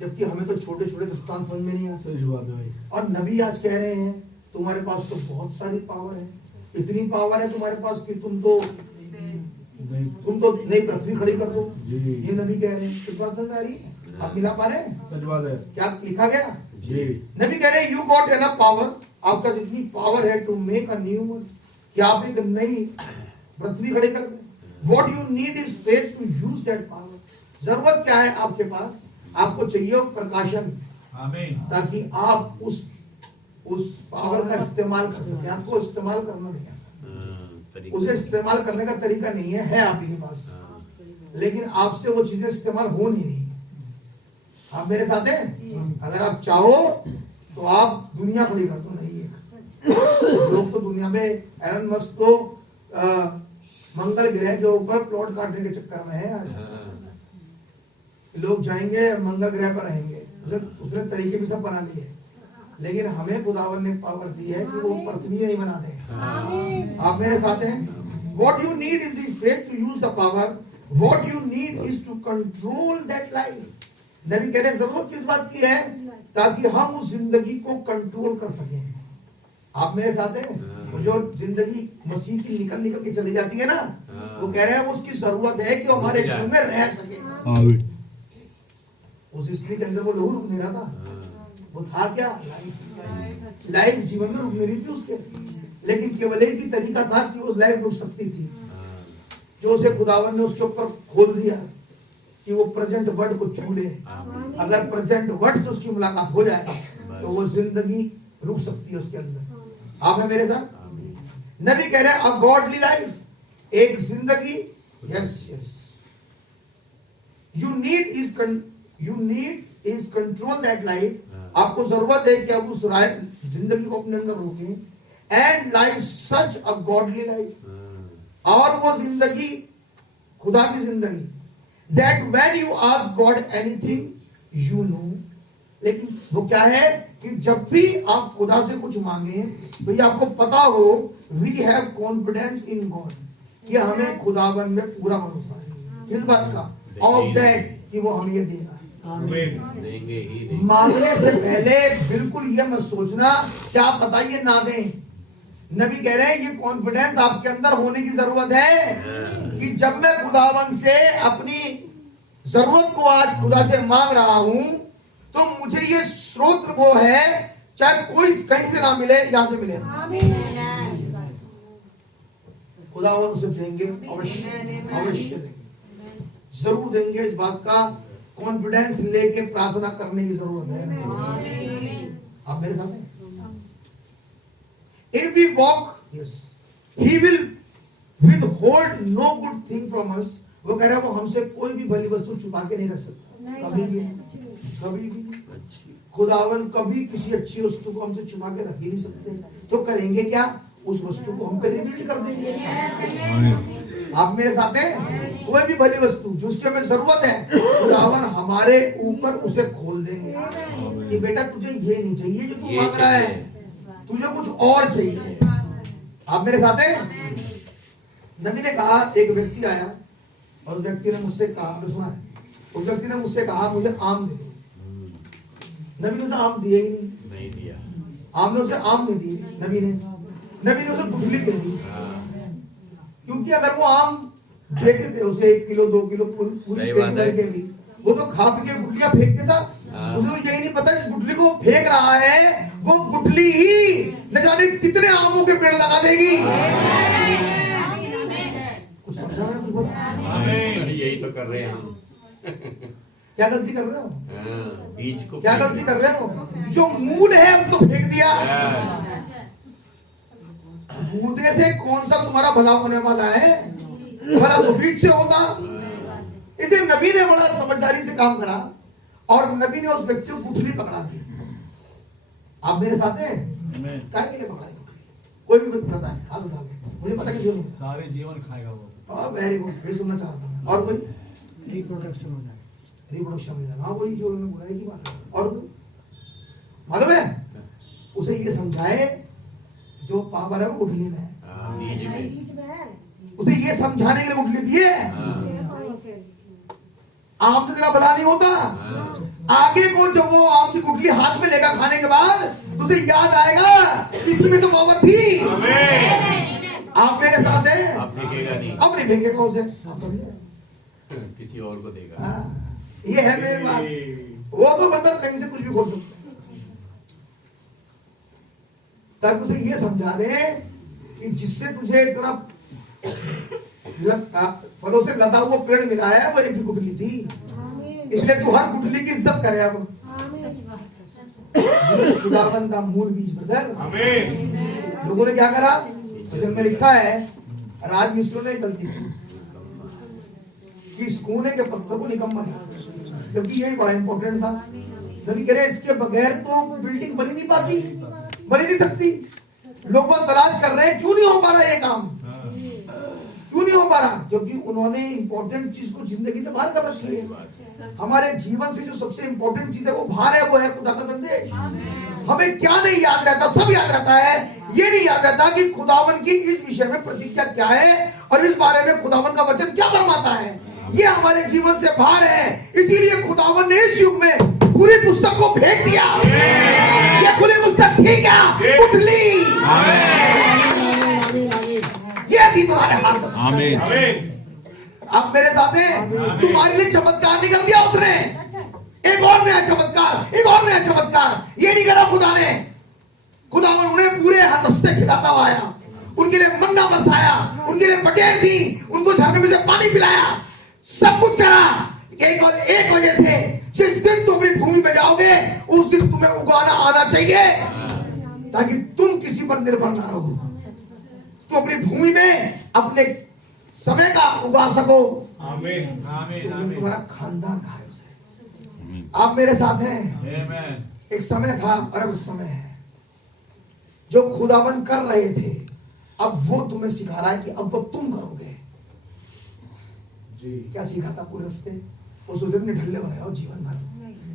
जबकि हमें तो छोटे छोटे दृष्टांत समझ में नहीं आते। सही बात है भाई। और नबी आज कह रहे हैं तुम्हारे पास तो बहुत सारी पावर है, इतनी पावर है तुम्हारे पास कि तुम तो नई पृथ्वी खड़ी कर दो। ये नबी कह रहे हैं, इस बात समझ में आ रही है? आप मिला पा रहे हैं? सच बात है क्या लिखा गया? जी। नबी कह रहे हैं यू गॉट एनफ पावर, आपका जितनी पावर है to make a new world, कि आप एक नई पृथ्वी खड़ी कर दें। What you need is faith to use that power. जरूरत क्या है आपके पास? आपको चाहिए प्रकाशन, आमीन। ताकि आप उस पावर का इस्तेमाल कर सकें। आपको इस्तेमाल करना नहीं आता, उसे इस्तेमाल करने का तरीका नहीं है आप ही के पास, लेकिन आपसे वो चीजें इस्तेमाल हो नहीं रही। आप मेरे साथ हैं? अगर आप चाहो तो आप दुनिया खड़ी कर दो। नहीं है लोग तो दुनिया में एलन मस्क तो मंगल ग्रह के ऊपर प्लॉट काटने के चक्कर में है आज। लोग जाएंगे मंगल ग्रह पर रहेंगे, उसने तरीके भी सब बना लिए, लेकिन हमें खुदावन ने पावर दी है कि वो पृथ्वी नहीं बना दें। आप मेरे साथ हैं? What you need is the faith to use the power. What you need is to control that life. नबी कह रहे हैं जरूरत किस बात की है? ताकि हम उस जिंदगी को कंट्रोल कर सकें। आप मेरे साथ हैं? वो जो जिंदगी मसीह की निकल के चली जाती है ना, वो कह रहे हैं उसकी जरूरत है कि हमारे घर में रह सके। उस स्त्री के अंदर वो लहू रुक नहीं रहा था, वो था क्या? लाइफ जीवन में रुक नहीं रही थी उसके, लेकिन केवल एक ही तरीका था कि उस लाइफ रुक सकती थी, जो उसे खुदावन ने उसके ऊपर खोल दिया कि वो प्रेजेंट वर्ड को छू ले। अगर प्रेजेंट वर्ड से उसकी मुलाकात हो जाए तो वो जिंदगी रुक सकती है उसके अंदर। आप है मेरे साथ? नबी कह रहे हैं अ गॉडली लाइफ, एक जिंदगी। Yes yes, you need is control that life. आपको जरूरत है कि आप उस जिंदगी को अपने अंदर रोकें। And life such a godly life, और वो जिंदगी खुदा की जिंदगी। That when you ask God anything you know, लेकिन वो क्या है कि जब भी आप खुदा से कुछ मांगे तो ये आपको पता हो we have confidence in God, कि हमें खुदावन में पूरा भरोसा है। किस बात का? ऑफ दैट, कि वो हमें ये देगा। देंगे ही देंगे। मांगने से पहले बिल्कुल ये मत सोचना क्या पता ये ना दें। नबी कह रहे हैं ये कॉन्फिडेंस आपके अंदर होने की जरूरत है कि जब मैं खुदावन से अपनी जरूरत को आज खुदा से मांग रहा हूं तो मुझे ये स्रोत वो है, चाहे कोई कहीं से ना मिले, यहां से मिले। खुदावन उसे देंगे, अवश्य अवश्य देंगे, जरूर देंगे। इस बात का कॉन्फिडेंस लेके प्रार्थना करने की जरूरत है। आप मेरे साथ हैं? If we walk, yes, He will withhold no good thing from us. वो कह रहा है वो हमसे कोई भी भली वस्तु छुपा के नहीं रख सकता, कभी भी, कभी भी। खुदावन कभी किसी अच्छी वस्तु को हमसे छुपा के रख ही नहीं सकते। तो करेंगे क्या? उस वस्तु को हम पे रिवील कर देंगे। आप मेरे साथ हैं? कोई भी भली वस्तु जिसकी हमें जरूरत है, खुदावन हमारे ऊपर उसे खोल देंगे कि बेटा तुझे ये नहीं चाहिए जो तू मांग रहा है, तुझे कुछ और चाहिए। आप मेरे साथ हैं? नबी ने कहा, एक व्यक्ति आया और उस व्यक्ति ने मुझसे कहा, सुना है, उस व्यक्ति ने मुझसे कहा मुझे आम दे दो। नबी ने उसे आम दिए ही नहीं दिया। आम ने उसे आम नहीं दी, नबी ने उसे गुठली दे दी। क्योंकि अगर वो आम देते थे उसे 1 किलो 2 किलो पूरी पेटी भर के भी, वो तो खा पी के गुठलियां फेंक देता। उसे तो यही नहीं पता जिस गुठली को फेंक रहा है वो गुठली ही न जाने कितने आमों के पेड़ लगा देगी। कुछ समझा ना? यही तो कर रहे हैं हम। क्या गलती कर रहे हो? बीज को क्या गलती कर रहे हो? जो मूल है उसको फेंक दिया। कूदे से कौन सा तुम्हारा भला होने वाला है? भला तो बीज से होगा। इसे नबी ने बड़ा समझदारी से काम करा और नबी ने उस व्यक्ति को गुठली पकड़ा दी। आप मेरे साथ हैं? क्या के लिए पकड़ा? कोई भी बताए, हाथ उठा के, मुझे पता कि सारे जीवन खाएगा वो। वेरी गुड, ये सुनना चाहता हूँ। और कोई? रिप्रोडक्शन हो जाए, रिप्रोडक्शन हो जाए। हाँ वही जो उन्होंने बोला की बात है। और मालूम है उसे ये समझाए जो पावर है वो गुठली में है, बीज में। उसे ये समझाने के लिए गुठली दी है। आम से तेरा भला नहीं होता। आगे को जब वो आम की गुठली हाथ में लेकर खाने के बाद उसे याद आएगा इसी में तो पावर थी। आप मेरे साथ हैं, आप फेंकेगा नहीं, अब नहीं फेंकेगा उसे, किसी और को देगा। ये है मेरी बात। वो तो मतलब कहीं से कुछ भी खोल सकते हैं, तब उसे ये समझा दे कि जिससे तुझे इतना फलों से लदा हुआ पेड़ मिला है वो एक ही गुठली थी, इसलिए तू हर गुठली की इज्जत करे। अब खुदावन का मूल बीज ब्रदर। लोगों ने क्या करा, वचन में लिखा है राज मिस्त्रों ने गलती की कि इस कोने के पत्थर को निकम्मा किया, क्योंकि यही बड़ा इंपॉर्टेंट था। नबी कह रहे इसके बगैर तो बिल्डिंग बनी नहीं पाती, बनी नहीं सकती। लोग बहुत तलाश कर रहे हैं, क्यों नहीं हो पा रहा ये काम, क्यों नहीं हो पा रहा? क्योंकि उन्होंने इंपॉर्टेंट चीज को जिंदगी से बाहर कर रखी है। हमारे जीवन से जो सबसे इंपॉर्टेंट चीज है वो बाहर है, वो है खुदा का संदेश। हमें क्या नहीं याद रहता, सब याद रहता है। ये नहीं याद रहता कि खुदावन की इस विषय में प्रतिज्ञा क्या है और इस बारे में खुदावन का वचन क्या फरमाता है। ये हमारे जीवन से बाहर है, इसीलिए खुदावन ने इस युग में पूरी पुस्तक को भेज दिया। ये खुली पुस्तक थी क्या? उठली, ये थी तुम्हारे हाथ में। आमीन। आप मेरे साथ हैं, तुम्हारे लिए चमत्कार नहीं कर दिया उसने, एक और नया चमत्कार, एक और नया चमत्कार। ये नहीं करा खुदा ने, खुदावन उन्हें पूरे हंसते खिलाता हुआ आया, उनके लिए मन्ना बरसाया, उनके लिए बटेर दी, उनको झरने में से पानी पिलाया, सब कुछ करा। एक वजह से जिस दिन तुम अपनी भूमि में जाओगे उस दिन तुम्हें उगाना आना चाहिए, ताकि तुम किसी पर निर्भर ना रहो। तो अपनी भूमि में अपने समय का उगा सको। आमीन आमीन। तुम्हारा खानदान कहा है उसे। आप मेरे साथ हैं। एक समय था और अब समय है। जो खुदावन कर रहे थे अब वो तुम्हें सिखा रहा है कि अब वो तुम करोगे। क्या सीखा था पूरे रस्ते? उस उधर निठल्ले बने रहो जीवन भर,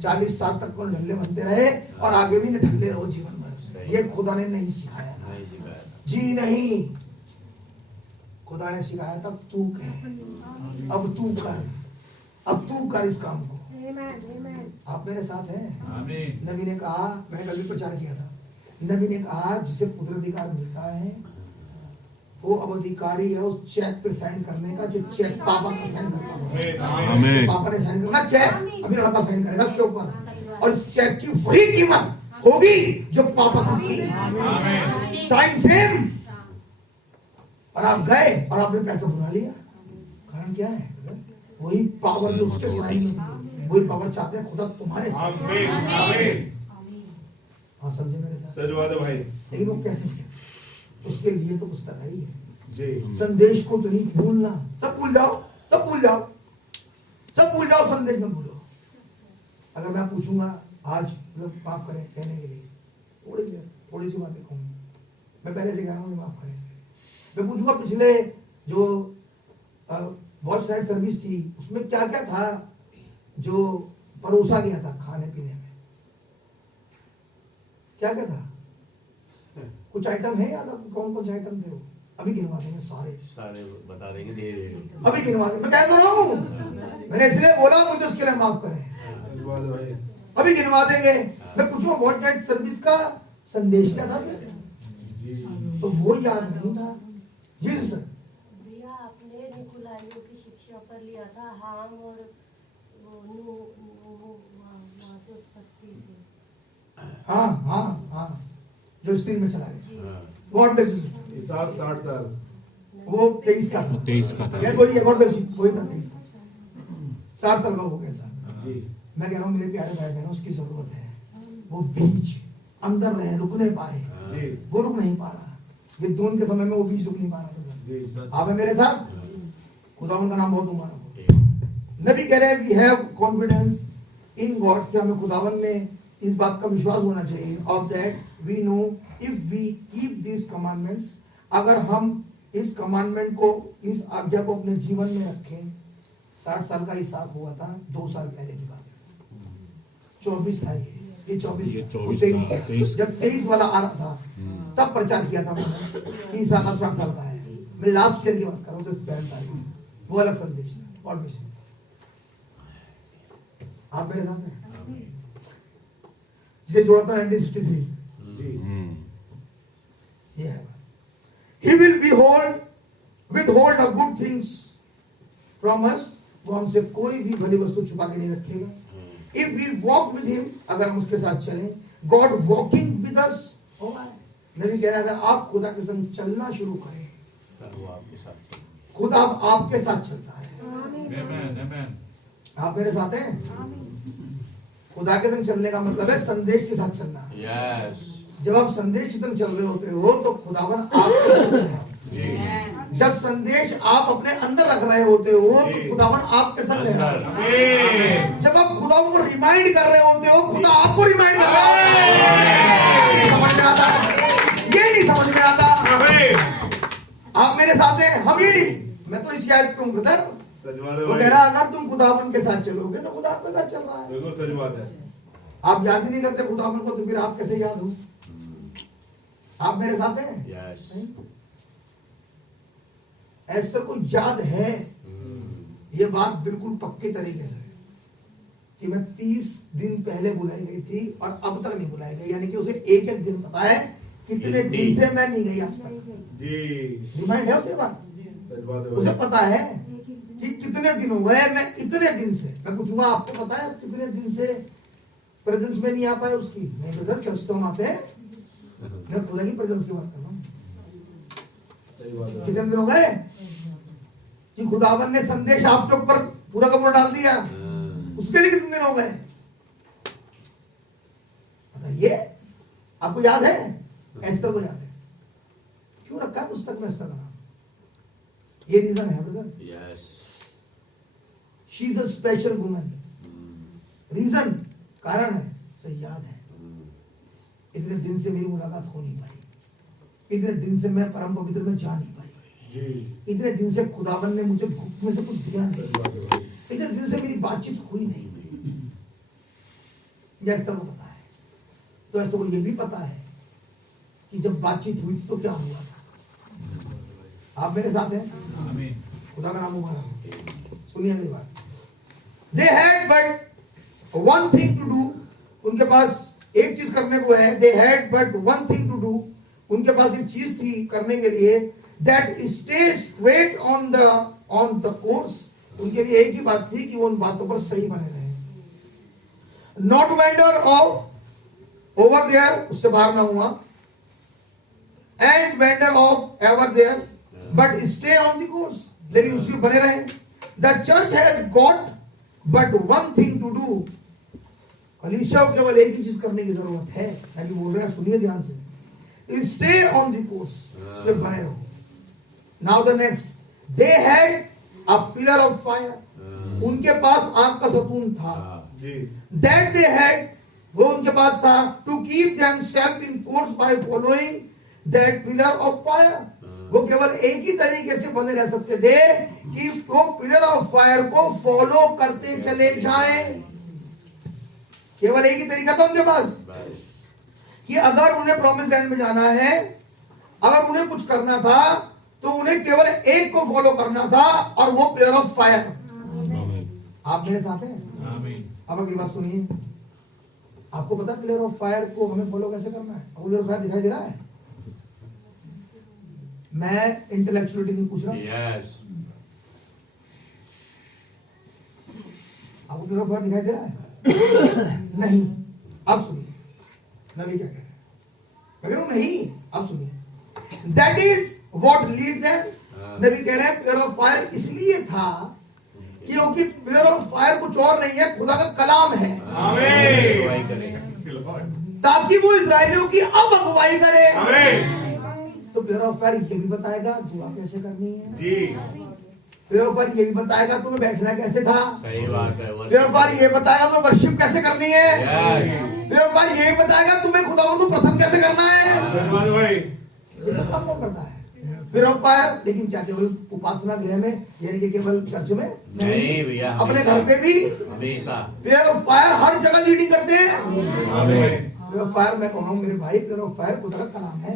40 साल तक को निठल्ले बनते रहे और आगे भी निठल्ले रहो जीवन भर। ये खुदा ने नहीं सिखाया जी, नहीं। खुदा ने सिखाया था तू कह, अब तू कर, अब तू कर इस काम को। आप मेरे साथ हैं। नबी ने कहा, मैंने कल भी प्रचार किया था, नबी ने कहा जिसे पुत्राधिकार मिलता है वो अब अधिकारी है उस चेक पे साइन करने का, जिस चेक पापा का साइन करता है। पापा ने साइन करना चेक, अभी लड़का साइन करेगा उसके ऊपर, और इस चेक की वही कीमत होगी जो पापा की थी। Sign same. और आप गए और आपने पैसा बुला लिया। कारण क्या है? वही पावर जो उसके साइन में थी, वही पावर चाहते हैं खुदा तुम्हारे साथ। हाँ, समझे मेरे साथ? सच बात है भाई। लेकिन वो कैसे किया? उसके लिए तो पुस्तक आई है जी। संदेश को तो नहीं भूलना, सब भूल जाओ, सब भूल जाओ, सब भूल जाओ, संदेश में भूलो। अगर मैं पूछूंगा आज मतलब माफ करें कहने के लिए, थोड़ी सी बातें कहूंगी, मैं पहले से कह रहा हूँ माफ करें। मैं पूछूंगा पिछले जो वॉच नाइट सर्विस थी उसमें क्या क्या था जो परोसा गया था खाने पीने में, क्या क्या था? कुछ आइटम है याद आपको? कौन कौन से आइटम थे वो? अभी गिनवा देंगे सारे बता देंगे, दे देंगे, अभी गिनवा देंगे। मैं कह तो रहा हूँ, मैंने इसलिए बोला मुझे उसके लिए माफ करें। अभी गिनवा देंगे। मैं पूछूं वॉच नाइट सर्विस का संदेश क्या था? तो वो याद नहीं था जी सर। भैया आपने निकुलाइयों की शिक्षा पर लिया था, हाम और वो वहाँ से उत्पत्ति से। हाँ हाँ हाँ, जो स्त्री में चला गया, गॉड ब्लेस यू। 60 साल वो 23 का था, 23 का था। वही है, गॉड ब्लेस यू, वही था 23 का। 60 साल का हो गया सर जी। मैं कह रहा हूँ मेरे प्यारे भाई बहनों, उसकी जरूरत है। वो बीज अंदर रहे, रुक नहीं पाए, वो रुक नहीं पा रहा। विद्रोह के समय में वो बीज रुक नहीं पा रहा। आप मेरे साथ? खुदावन का नाम बहुत उमारा हो। नबी कह रहे हैं we have confidence in God, कि हमें खुदावन में इस बात का विश्वास होना चाहिए। Of that we know if we keep this commandments, अगर हम इस कमांडमेंट को, इस आज्ञा को अपने जीवन में रखें। 60 साल का हिसाब हुआ था 2 साल पहले की बात, 24 था ये 24 जब 23 वाला आ रहा था तब प्रचार किया था मैंने कि ईसा का 60 साल का है। मैं लास्ट ईयर की बात कर रहा हूँ, तो 65 तारीख वो अलग संदेश था। और आप मेरे साथ हैं? जिसे जोड़ा था 1963, ये है। He will withhold the good things from us, वो हमसे कोई भी भली वस्तु छुपा के नहीं रखेगा। If we walk with him, अगर हम उसके साथ चलें, God walking with us, होगा। नबी कह रहा है अगर आप खुदा के संग चलना शुरू करें, वो आपके साथ चलेगा। खुदा आपके साथ चलता है। Amen. आप मेरे साथ हैं? खुदा के संग चलने का मतलब है संदेश के साथ चलना है। यस। जब आप संदेश के संग चल रहे होते हो तो खुदावन आपके संग चल रहा है। जब संदेश आप अपने अंदर रख रहे होते हो तो खुदावन आपके संग रह रहा है। जब आप खुदा को रिमाइंड कर रहे होते हो, खुदा आपको रिमाइंड कर रहा है। ये समझ में आता, ये नहीं समझ में आता। आप मेरे साथ हैं, हम ये नहीं। मैं तो इस याद क्यों ब्रदर, वो कह रहा अगर तुम खुदावन के साथ चलोगे तो खुदा आपके साथ चल रहा है। बिल्कुल सही बात है। आप याद ही नहीं करते खुदावन को तो फिर आप कैसे याद हो? आप मेरे साथ हैं? यस। एस्तर को याद है ये बात बिल्कुल पक्के तरीके से कि मैं 30 दिन पहले बुलाई गई थी और अब तक नहीं बुलाई गई, यानी कि उसे एक एक दिन पता है कितने दिन से मैं नहीं गई आज तक। रिमाइंड है उसे बात, उसे पता है कि कितने दिन हो गए मैं इतने दिन से। मैं पूछूंगा आपको पता है कितने दिन से प्रेजेंस में नहीं आ पाए उसकी? नहीं ब्रदर, चर्च तो हम आते हैं, मैं खुदा की प्रेजेंस की बात कर रहा हूँ। कितने दिन हो गए कि खुदावन ने संदेश आपके ऊपर पूरा का पूरा डाल दिया? उसके लिए कितने दिन हो गए बताइए? आपको याद है? एस्तर को याद है। क्यों रखा है पुस्तक में एस्तर का नाम? ये रीजन है brother. Yes. She is a special woman. Reason, कारण है, सही याद है। इतने दिन से मेरी मुलाकात हो नहीं पाई, इतने दिन से मैं परम पवित्र में जा नहीं पाई, इतने दिन से खुदावन ने मुझे गुप्त में से कुछ दिया नहीं, इतने दिन से मेरी बातचीत हुई नहीं। एस्तर को पता है। तो एस्तर को ये भी पता है कि जब बातचीत हुई तो क्या हुआ था। आप मेरे साथ हैं? खुदा का नाम मुबारक। सुनिए अगली बात। They had but one thing to do, उनके पास एक चीज करने को है। They had but one thing to do, उनके पास एक चीज थी करने के लिए। That stay straight on the course, उनके लिए एक ही बात थी कि वो उन बातों पर सही बने रहे। Not wander off over there, उससे बाहर ना हुआ, and wander off ever there, but stay on the course, लेकिन उसी में बने रहे। The church has got but one thing to do, कलीसिया को केवल एक ही चीज करने की जरूरत है। ताकि बोल रहे हैं, सुनिए ध्यान से, स्टे ऑन द कोर्स, उसमें बने रहो। Now the next, they had a pillar of fire, उनके पास आग का सतून था। दैट दे हैड, वो उनके पास था, to keep themselves in course by following that pillar of fire. वो केवल एक ही तरीके से बने रह सकते थे कि वो पिलर ऑफ फायर को फॉलो करते चले जाएं। केवल एक ही तरीका था उनके पास कि अगर उन्हें प्रॉमिस लैंड में जाना है, अगर उन्हें कुछ करना था तो उन्हें केवल एक को फॉलो करना था, और वो पिलर ऑफ फायर। आप मेरे साथ हैं? अब अगली बात सुनिए। आपको पता है पिलर ऑफ फायर को हमें फॉलो कैसे करना है? पिलर ऑफ फायर दिखाई दे रहा है? मैं इंटेलेक्चुअलिटी नहीं पूछ रहा। यस। आपको पिलर ऑफ फायर दिखाई दे रहा है? नहीं। अब सुनिए नबी क्या कह रहे हैं। मैं कह रहा हूं नहीं, अब सुनिए। That is what lead them. नबी कह रहे हैं पिलर ऑफ फायर इसलिए था क्योंकि पिलर ऑफ फायर कुछ और नहीं है, खुदा का कलाम है। ताकि वो इस्राएलियों की अब अगुवाई करे। तो पिलर ऑफ फायर ये भी बताएगा दुआ कैसे करनी है। पिलर ऑफ फायर ये भी बताएगा तुम्हें बैठना कैसे था। सही बात है। पिलर ऑफ फायर ये बताएगा तुम्हें वर्शिप कैसे करनी है। पिलर ऑफ फायर ये बताएगा तुम्हें खुदावंद को प्रसन्न कैसे करना है। ये सब काम कौन करता है? Pillar of fire. लेकिन क्या केवल उपासना गृह में, यानी कि केवल चर्च में नहीं भैया, अपने घर पे भी हमेशा पिलर ऑफ फायर हर जगह लीडिंग करते हैं। पिलर ऑफ फायर, मैं कह रहा हूँ मेरे भाई, पिलर ऑफ फायर खुदा का कलाम है।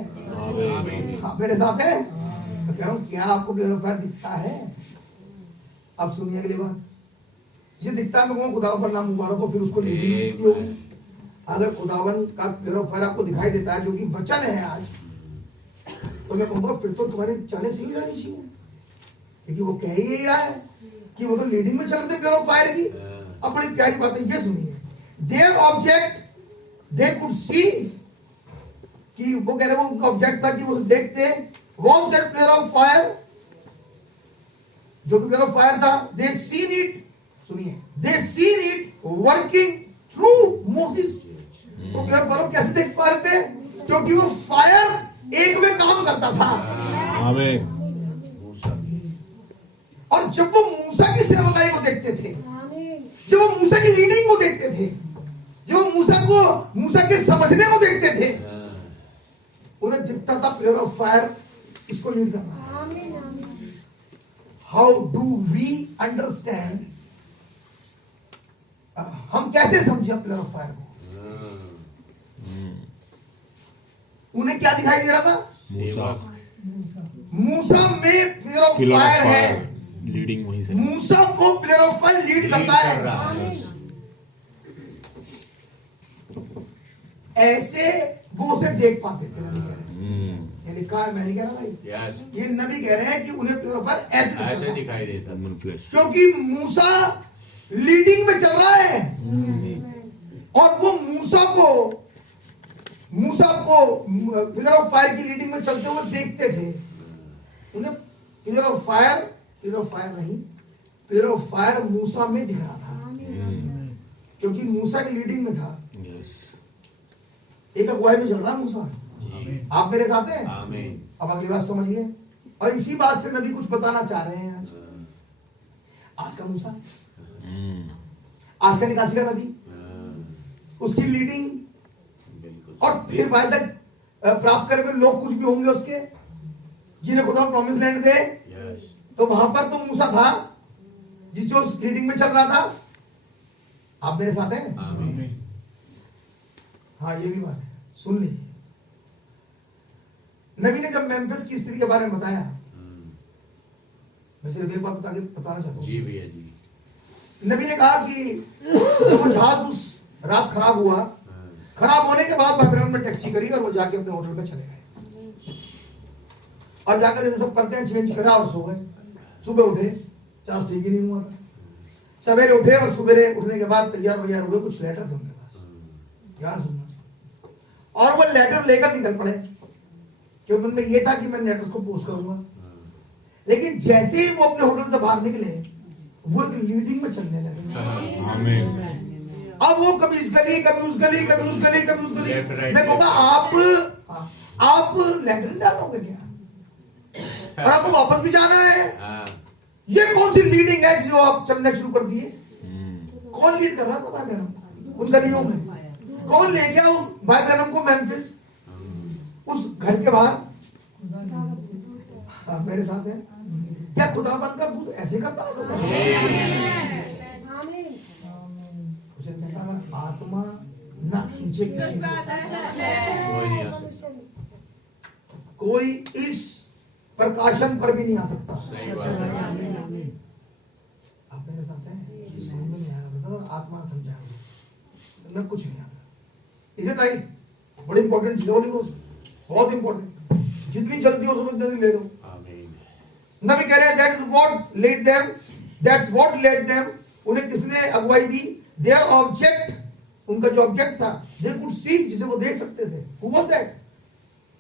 आप मेरे साथ हैं? मैं कह रहा हूँ क्या आपको पिलर ऑफ फायर दिखता है? अब सुनिए अगली बात। जिसे दिखता है मैं कहूँ खुदावन पर नाम मुबारक हो, फिर उसको लीडिंग मिलती होगी। अगर खुदावन का प्योरीफायर आपको दिखाई देता है जो कि वचन है आज, तो मैं कहूँगा फिर तो तुम्हारी चालें सही हो जानी चाहिए, क्योंकि वो कह ही यही रहा है कि वो तो लीडिंग में चल रहे थे प्योरीफायर की। अपनी प्यारी बातें ये सुनिए, their object they could see, कि वो कह रहे वो उनका ऑब्जेक्ट था कि वो देखते, वॉज दैट प्योरीफायर, जो कि प्योरीफायर था, दे सीन इट, सुनिए, they seen it working through Moses. तो प्योरीफायर कैसे देख पा रहे थे? क्योंकि वो फायर एक में काम करता था। आमीन। और जब वो मूसा की सेवकाई को देखते थे, जब वो मूसा की लीडिंग को देखते थे, जब वो मूसा के समझने को देखते थे, उन्हें दिखता था प्योरीफायर इसको लीड कर रहा है। हाउ डू वी अंडरस्टैंड, हम कैसे समझे प्योरीफायर को? उन्हें क्या दिखाई दे रहा था? मूसा में प्योरीफायर है, लीडिंग वहीं से, मूसा को प्योरीफायर लीड करता है। ऐसे वो उसे देख पाते थे। ये लिखा है, मैं नहीं कह रहा भाई, ये नबी कह रहे हैं कि उन्हें प्योरीफायर ऐसे दिखाई देता, क्योंकि मूसा लीडिंग में चल रहा है और वो मूसा को प्योरीफायर की लीडिंग में चलते हुए देखते थे। उन्हें प्योरीफायर नहीं, प्योरीफायर मूसा में दिख रहा था, क्योंकि मूसा की लीडिंग में था। एक अगुवाई में चल रहा मूसा, आप मेरे साथ हैं? अब अगली बात समझिए, और इसी बात से नबी कुछ बताना चाह रहे हैं। आज का मूसा, आज का निकासी का नबी, उसकी लीडिंग, और फिर वायदा प्राप्त करने में लोग कुछ भी होंगे उसके, जिन्हें खुदा प्रॉमिस लैंड दे, तो वहां पर तो मूसा था जिससे उस लीडिंग में चल रहा था। आप मेरे साथ हैं? हाँ, ये भी बात है, सुन लीजिए। नबी ने जब मेम्फिस की स्त्री के बारे में बताया, मैं सिर्फ एक बात बताना चाहता हूँ। जी भैया जी। नबी ने कहा कि वो जहाज उस रात खराब हुआ, खराब होने के बाद बाबरन में टैक्सी करी और वो जाके अपने होटल में चले गए, और जाकर जैसे सब करते हैं चेंज करा और सो गए। सुबह उठे, चार्ज ठीक ही नहीं हुआ था। सवेरे उठे और सवेरे उठने के बाद तैयार हुए, कुछ लेटर थे उनके पास, ध्यान सुनना, और वो लेटर लेकर निकल पड़े, क्योंकि उनमें यह था कि मैं लेटर को पोस्ट करूंगा। लेकिन जैसे ही वो अपने होटल से बाहर निकले, वो एक लीडिंग में चलने लगे। आमीन। अब वो कभी इस गली, कभी उस गली, कभी उस गली, कभी उस गली। मैं कहूँगा आप लेटर डालोगे क्या? और आपको वापस भी जाना है। ये कौन सी लीडिंग है जो आप चलने शुरू कर दिए? कौन लीड कर रहा था भाई बहनों उन गलियों में? कौन ले गया उस भाई बहनों को मेम्फिस, उस घर के बाहर? आप मेरे साथ हैं? क्या खुदाबंद का दूध ऐसे करता है? अगर आत्मा ना खींचे किसी को, कोई इस प्रकाशन पर भी नहीं आ सकता। आप मेरे साथ हैं? समझ में नहीं आया, आत्मा समझाएगा, मैं कुछ नहीं आता। Is it right? बड़ी इंपॉर्टेंट चीज होली, बहुत इंपॉर्टेंट, जितनी जल्दी हो सके जल्दी ले लो। नबी कह रहे हैं that is what led them, that's what led them. उन्हें किसने अगुवाई दी? देयर ऑब्जेक्ट, उनका जो ऑब्जेक्ट था, दे कुड सी, जिसे वो देख सकते थे। Who was that?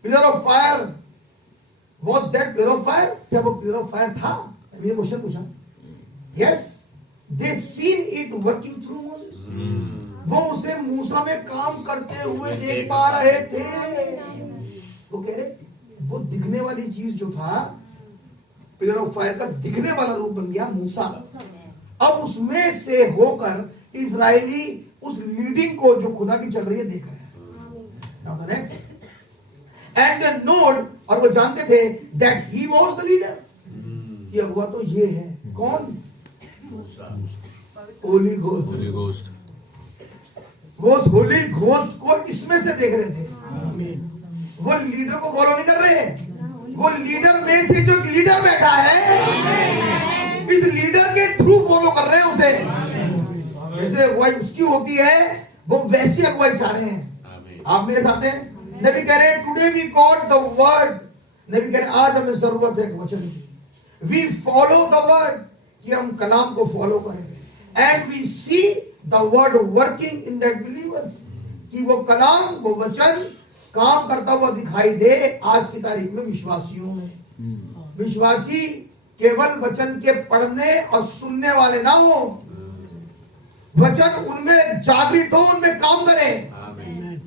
Pillar of fire. Was that pillar of fire? क्या वो पिलर ऑफ फायर था? ये क्वेश्चन पूछा। Yes, they seen it working through Moses. वो उसे मूसा में काम करते हुए देख पा रहे थे। वो कह रहे वो दिखने वाली चीज जो था, पिलर ऑफ फायर का दिखने वाला रूप बन गया मूसा। अब उसमें से होकर इजरायली उस लीडिंग को जो खुदा की चल रही है देख रहे हैं। Now the next. And the node, और वो जानते थे that he was the leader, कि अगुवा तो ये है। कौन? होली घोस्ट। वो होली घोस्ट को इसमें से देख रहे थे। वो लीडर को फॉलो नहीं कर रहे, वो लीडर में से जो लीडर बैठा है, इस लीडर के थ्रू फॉलो कर रहे हैं उसे। जैसे अगुवाई उसकी होती है वो वैसी अगुवाई चाह रहे हैं। आमीन। आप मेरे साथ हैं? नबी कह रहे हैं today we got the word. नबी कह रहे हैं आज हमें जरूरत है एक वचन की। वी फॉलो द वर्ड, कि हम कलाम को फॉलो करें। And we see the word working in that believers, कि वो कलाम वो वचन काम करता हुआ दिखाई दे आज की तारीख में विश्वासियों में। विश्वासी केवल वचन के पढ़ने और सुनने वाले ना हो, वचन उनमें जागृत हो, उनमें काम करें। आमीन।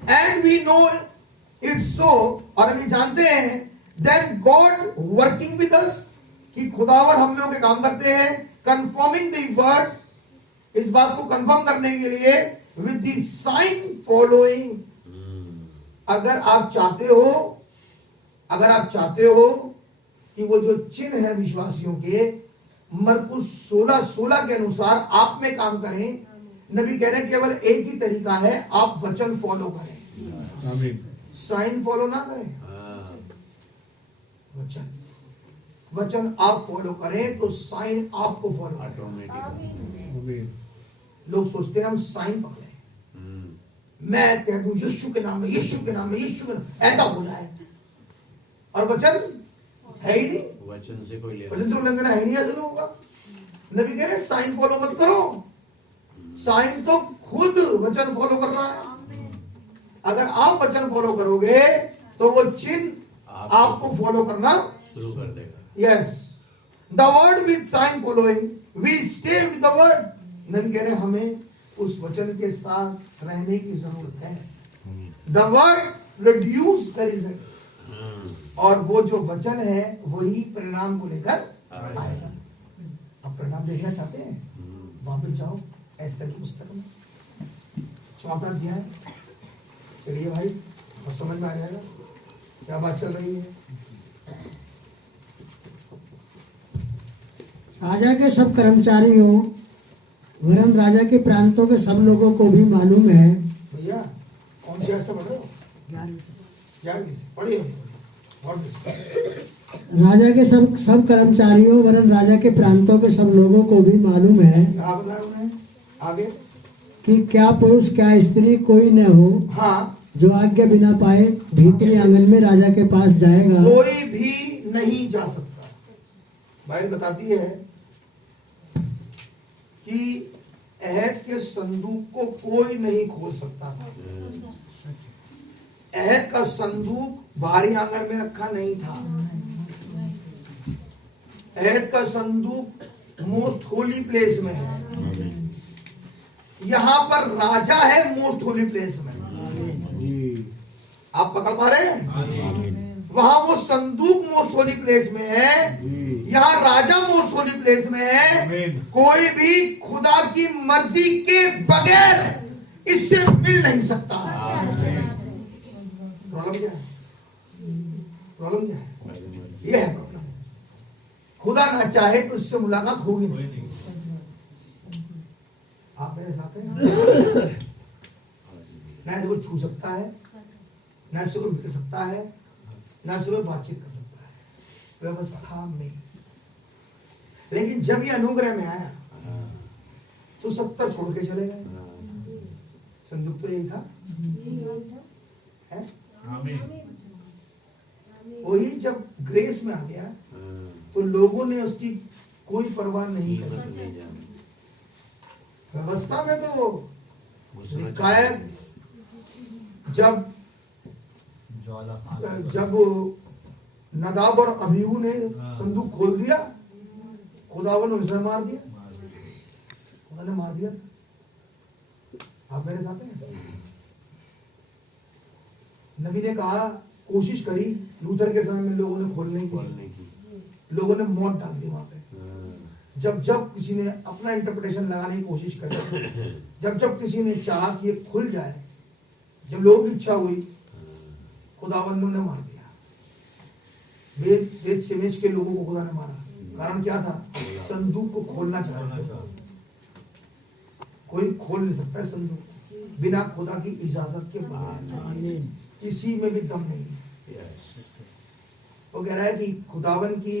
And we know it so, और हम ये जानते हैं then God working with us, कि खुदावन हम लोगों के काम करते हैं। कंफर्मिंग द वर्ड, इस बात को कंफर्म करने के लिए विद द साइन फॉलोइंग। अगर आप चाहते हो कि वो जो चिन्ह है विश्वासियों के मरकुस 16:16 के अनुसार आप में काम करें, नबी कह रहे हैं केवल एक ही तरीका है, आप वचन फॉलो करें। आमीन। साइन फॉलो ना करें, वचन आप फॉलो करें तो साइन आपको फॉलो करें। ऑटोमेटिक। आमीन। लोग सोचते हैं हम साइन पकड़े, मैं कह दूं यीशु के नाम में, यीशु के नाम में, यीशु के नाम, ऐसा हो जाए, और वचन है ही नहीं। वचन से कोई वचन से उल्लंघन है ही नहीं, ऐसा होगा। नबी कह रहे हैं साइन फॉलो मत करो, साइन तो खुद वचन फॉलो कर रहा है। अगर आप वचन फॉलो करोगे तो वो चिन्ह आपको फॉलो करना शुरू कर देगा। Yes, the word with sign following, we stay with the word. नबी कह रहे हैं हमें उस वचन के साथ रहने की जरूरत है। The word produce the result, और वो जो वचन है वही परिणाम को लेकर आएगा। अब परिणाम देखना चाहते हैं, वहां पर जाओ, एस्तर की पुस्तक में चौथा अध्याय, चलिए भाई, और समझ में आ जाएगा क्या बात चल रही है। राजा के सब कर्मचारियों वरन राजा के प्रांतों के सब लोगों को भी मालूम है। भैया कौन सी आयत से पढ़ रहे हो? 11वीं से पढ़िए। राजा के सब कर्मचारियों वरन राजा के प्रांतों के सब लोगों को भी मालूम है क्या बताया उन्हें आगे? कि क्या पुरुष क्या स्त्री कोई न हो हाँ, जो आज्ञा बिना पाए भीतरी आंगन में राजा के पास जाएगा। कोई भी नहीं जा सकता। बाइबल बताती है कि अहद के संदूक को कोई नहीं खोल सकता था। अहद का संदूक बाहरी आंगन में रखा नहीं था। अहद का संदूक मोस्ट होली प्लेस में है। यहाँ पर राजा है मोस्ट होली प्लेस में। आप पकड़ पा रहे हैं? वहां वो संदूक मोस्ट होली प्लेस में है, यहाँ राजा मोस्ट होली प्लेस में है। कोई भी खुदा की मर्जी के बगैर इससे मिल नहीं सकता। प्रॉब्लम क्या है? प्रॉब्लम क्या है? ये है प्रॉब्लम। खुदा ना चाहे तो इससे मुलाकात होगी नहीं। आप मेरे साथ हैं? ना इसको छू सकता है, ना इससे कोई मिल सकता है, ना इससे कोई बातचीत कर सकता है व्यवस्था में। लेकिन जब ये अनुग्रह में आया तो 70 छोड़ के चले गए। संदूक तो यही था, है? वही जब ग्रेस में आ गया तो लोगों ने उसकी कोई परवाह नहीं की। व्यवस्था में तो निकायत जब नदाब और अबीहू ने संदूक खोल दिया, खुदावन ने उसे मार दिया। खुदा ने मार दिया। आप मेरे साथ हैं? नबी ने कहा, कोशिश करी, लूथर के समय में लोगों ने खोलने की, लोगों ने मौत डाल दी वहां पे। जब किसी ने अपना इंटरप्रिटेशन लगाने की कोशिश करी, जब किसी ने चाहा कि ये खुल जाए, जब लोगों की इच्छा हुई, खुदावंद ने मार दिया। वेद शेमेश के लोगों को खुदा ने मारा। कारण क्या था? संदूक को खोलना चाह रहे थे। कोई खोल नहीं सकता है संदूक बिना खुदा की इजाजत के बगैर। किसी में भी दम नहीं। वो कह रहा है कि खुदावन की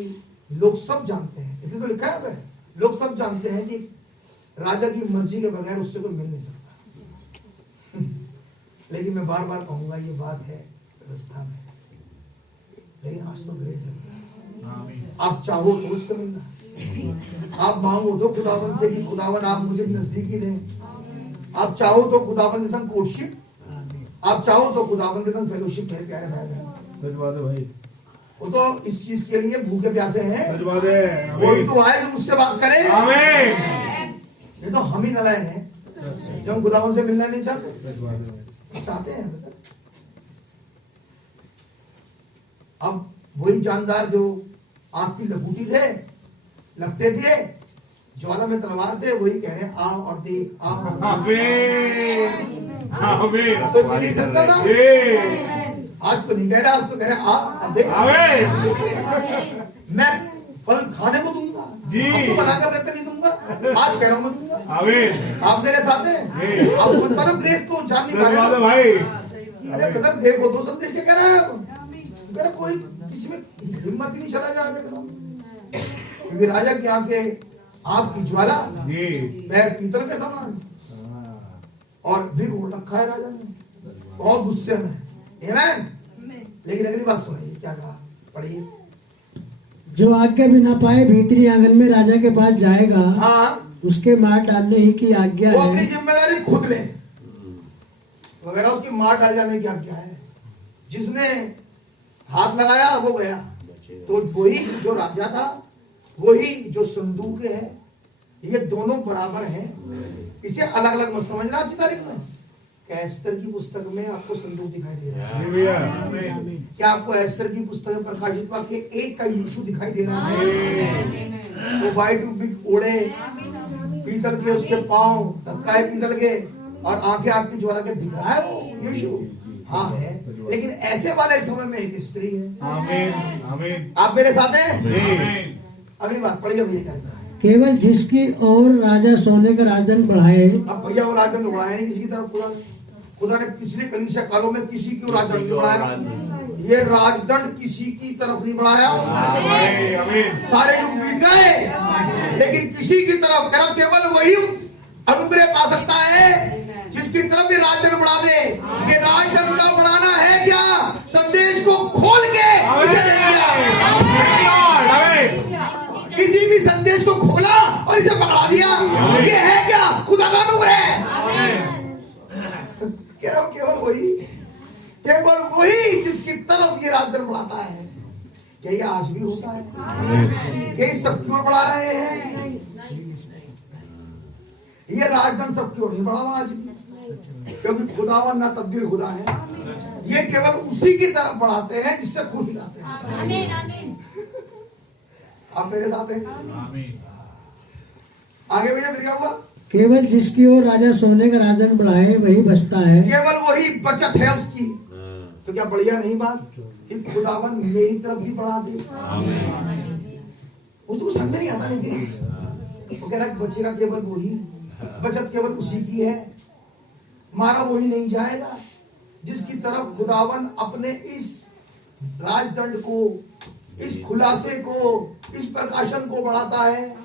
लोग सब जानते हैं, इसलिए तो लिखा है, लोग सब जानते हैं कि राजा की मर्जी के बगैर उससे कोई मिल नहीं सकता। लेकिन मैं बार बार कहूंगा ये बात है व्यवस्था में, लेकिन आज तो ग्रेस है। आप चाहो तो उसको मिलना, आप मांगो तो खुदावन से कि खुदावन आप मुझे नजदीकी दें। आप चाहो तो खुदावन के संग कोर्टशिप, आप चाहो तो खुदावन के संग फेलोशिप। मेरे प्यारे भाई, वो तो इस चीज के लिए भूखे प्यासे हैं, वही तो आए जो मुझसे बात करे। ये तो हम ही नलायक हैं जो हम खुदावन से मिलना नहीं चाहते हैं। अब वही जानदार जो आंख की लपूटी थे, लपटे थे, ज्वाला में तलवार थे, वही कह रहे हैं आओ और दे, आओ। तो मिल नहीं सकता था, आज तो नहीं कह रहा, आज तो कह रहे आ अब दे। मैं फल खाने को दूंगा, अब तो बनाकर रहते नहीं दूंगा, आज कह रहा हूँ मैं दूंगा। आप मेरे साथ हैं, आप सुन पा रहे हो ग्रेस को, जान नहीं पा रहे भाई। अरे ब्रदर देखो तो संदेश क्या कह रहा है, मेरा कोई किसी में हिम्मत ही नहीं चला जा रहा, क्योंकि राजा की आंखें आग की ज्वाला, पैर पीतल के समान, और भी उड़ रखा है राजा ने, बहुत गुस्से में। आमीन। लेकिन अगली बात सुनिए क्या कहा, पढ़िए। जो आज्ञा भी ना पाए भीतरी आंगन में राजा के पास जाएगा, हाँ, उसके मार डालने ही की आज्ञा वो है। अपनी जिम्मेदारी खुद ले, वगैरह उसकी मार डाल जाने की आज्ञा है। जिसने हाथ लगाया वो गया, तो वही जो राजा था, वही जो संदूक है, ये दोनों बराबर हैं। इसे अलग अलग मत समझना। आज की तारीख में एस्तर की पुस्तक में आपको संदूक दिखाई दे रहा है, क्या आपको एस्तर की पुस्तक में प्रकाशित वाक्य एक का यीशु दिखाई दे रहा है? वो वाइट ओढ़े, पीतल के उसके पांव, धक्काए पीतल के, और आंखें आग की ज्वाला के दिख रहा है वो यीशु? हाँ है, लेकिन ऐसे वाले समय में एक स्त्री है। आमीन। आप मेरे साथ हैं? अगली बात पढ़िए भैया। केवल जिसकी और राजा सोने का राजदंड बढ़ाए। अब भैया वो राजदंड बढ़ाया नहीं किसी की तरफ। खुदा ने पिछले कलीसिया कालों में किसी की राजदंड बढ़ाया, ये राजदंड किसी की तरफ नहीं बढ़ाया। सारे युग बीत गए, लेकिन किसी की तरफ केवल वही अनुग्रह पा सकता है जिसकी तरफ ये राजदंड बढ़ा दे। ये राजदंड का बढ़ाना है क्या? संदेश को खोल के इसे दे दिया। किसी भी संदेश को खोला और इसे पकड़ा दिया, ये है क्या? खुदा का अनुग्रह। कह रहा हूं केवल वही जिसकी तरफ ये राजदंड बढ़ाता है। क्या ये आज भी होता है? क्या सब क्यों बढ़ा रहे हैं? ये राजदंड सब क्यों नहीं बढ़ा आज? क्योंकि खुदावन ना तब्दील खुदा है। ये केवल उसी की तरफ बढ़ाते हैं जिससे खुश हो जाते हैं। आप मेरे साथ हैं? आगे भैया फिर क्या हुआ? केवल जिसकी ओर राजा सोने का राजदंड बढ़ाए वही बचता है। केवल वही बचत है उसकी। तो क्या बढ़िया नहीं बात कि खुदावन मेरी तरफ भी बढ़ा दे? उसको समझ नहीं आता, लेकिन वो कह रहा बचेगा केवल वही, बचत केवल उसी की है, मारा वही नहीं जाएगा जिसकी तरफ खुदावन अपने इस राजदंड को, इस खुलासे को, इस प्रकाशन को बढ़ाता है।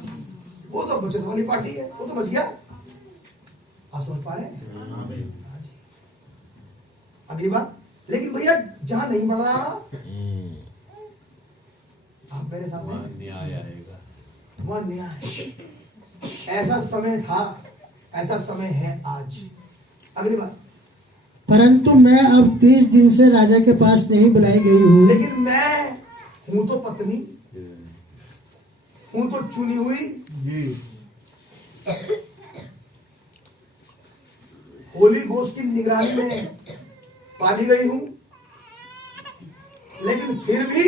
वो तो बचत वाली पार्टी है, वो तो बच गया। आप समझ पा रहे हैं? अगली बात, लेकिन भैया जहां नहीं बढ़ रहा, आप मेरे साथ हैं? न्याय आएगा, वह न्याय। ऐसा समय था, ऐसा समय है आज। अगली बात, परंतु मैं अब 30 दिन से राजा के पास नहीं बुलाई गई हूँ। लेकिन मैं हूं तो पत्नी, हूं तो चुनी हुई जी, होली घोष की निगरानी में पाली गई हूं, लेकिन फिर भी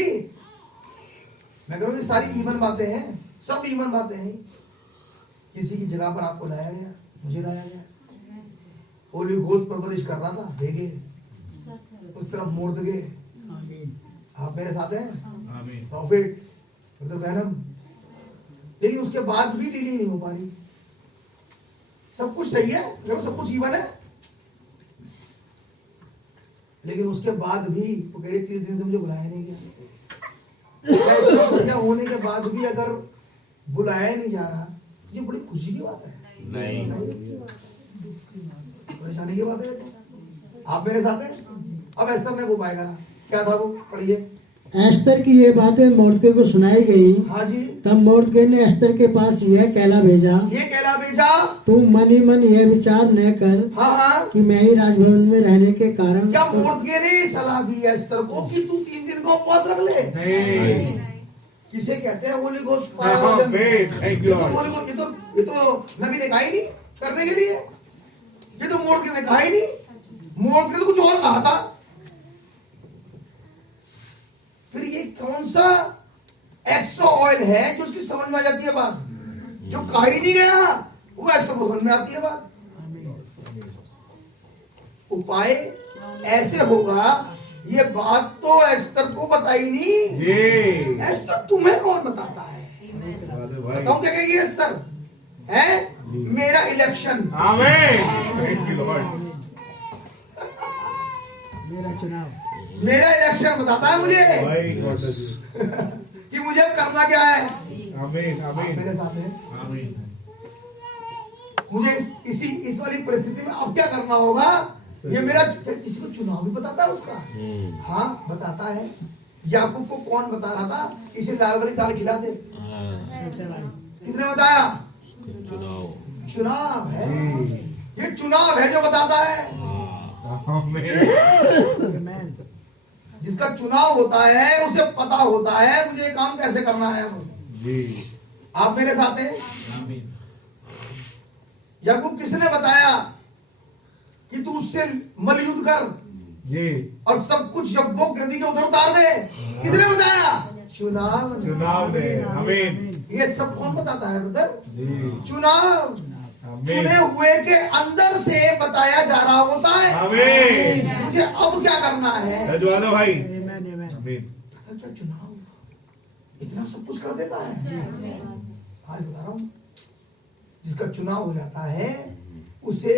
मैं कह रहा हूं सारी ईवन बातें हैं, सब ईवन बातें हैं। किसी की जगह पर आपको लाया गया, मुझे लाया गया, होली घोष परवरिश कर रहा था, भेगे उस तरफ मोड़ दे। आप मेरे साथ हैं? प्रॉफिट बहनम, लेकिन उसके बाद भी डीलिंग नहीं हो पा रही। सब कुछ सही है, सब कुछ इवन है, लेकिन उसके बाद भी वो कह रही 30 दिन से मुझे बुलाया नहीं गया। बढ़िया होने के बाद भी अगर बुलाया नहीं जा रहा, ये बड़ी खुशी की बात है। नहीं परेशानी की बात है। आप मेरे साथ हैं। अब एस्तर ने को उपाय करा, क्या था वो, पढ़िए। एस्तर की ये बातें मोर्दके को सुनाई गई। हाँ जी। तब मोर्दके ने एस्तर के पास यह कहला भेजा, ये कहला भेजा, तू मन ही मन यह विचार न कर हाँ हाँ, कि मैं ही राजभवन में रहने के कारण। क्या मोर्दके ने सलाह दी एस्तर को कि तू 3 दिन का उपवास रख ले? नहीं किसे कहते हैं होली घोस्ट हाँ, thank you, Lord. ये तो नबी ने कहा ही नहीं करने के लिए, ये तो मोर्दके ने कहा ही नहीं। मोर्दके ने तो कुछ और कहा था। फिर ये कौन सा एक्स्ट्रा ऑयल है जो उसकी समझ में आ जाती है बात, जो कहा ही नहीं गया वो एस्तर को समझ में आती है बात। उपाय ऐसे होगा, ये बात तो एस्तर को बताई नहीं। एस्तर तुम्हें कौन बताता है? बताऊं क्या कहेगी एस्तर? है मेरा इलेक्शन, मेरा चुनाव, मेरा इलेक्शन बताता है मुझे कि मुझे अब करना क्या है। आप मेरे साथ हैं। मुझे इस वाली परिस्थिति में अब क्या करना होगा, ये मेरा किसी को चुनाव भी बताता है उसका। हाँ बताता है। याकूब को कौन बता रहा था इसे लाल वाली दाल खिला दे? किसने बताया? चुनाव है, ये चुनाव है जो बताता है। जिसका चुनाव होता है उसे पता होता है मुझे काम कैसे करना है। आप मेरे साथ हैं। याकूब किसने बताया कि तू उससे मल युद्ध कर और सब कुछ यब्बो गृह के उधर उतार दे? किसने बताया? चुनाव ने। ये सब कौन बताता है ब्रदर? चुनाव। चुने हुए के अंदर से बताया जा रहा होता है मुझे अब क्या करना है। भाई क्या चुनाव इतना सब कुछ कर देता है? आज बता रहा हूं, जिसका चुनाव हो जाता है उसे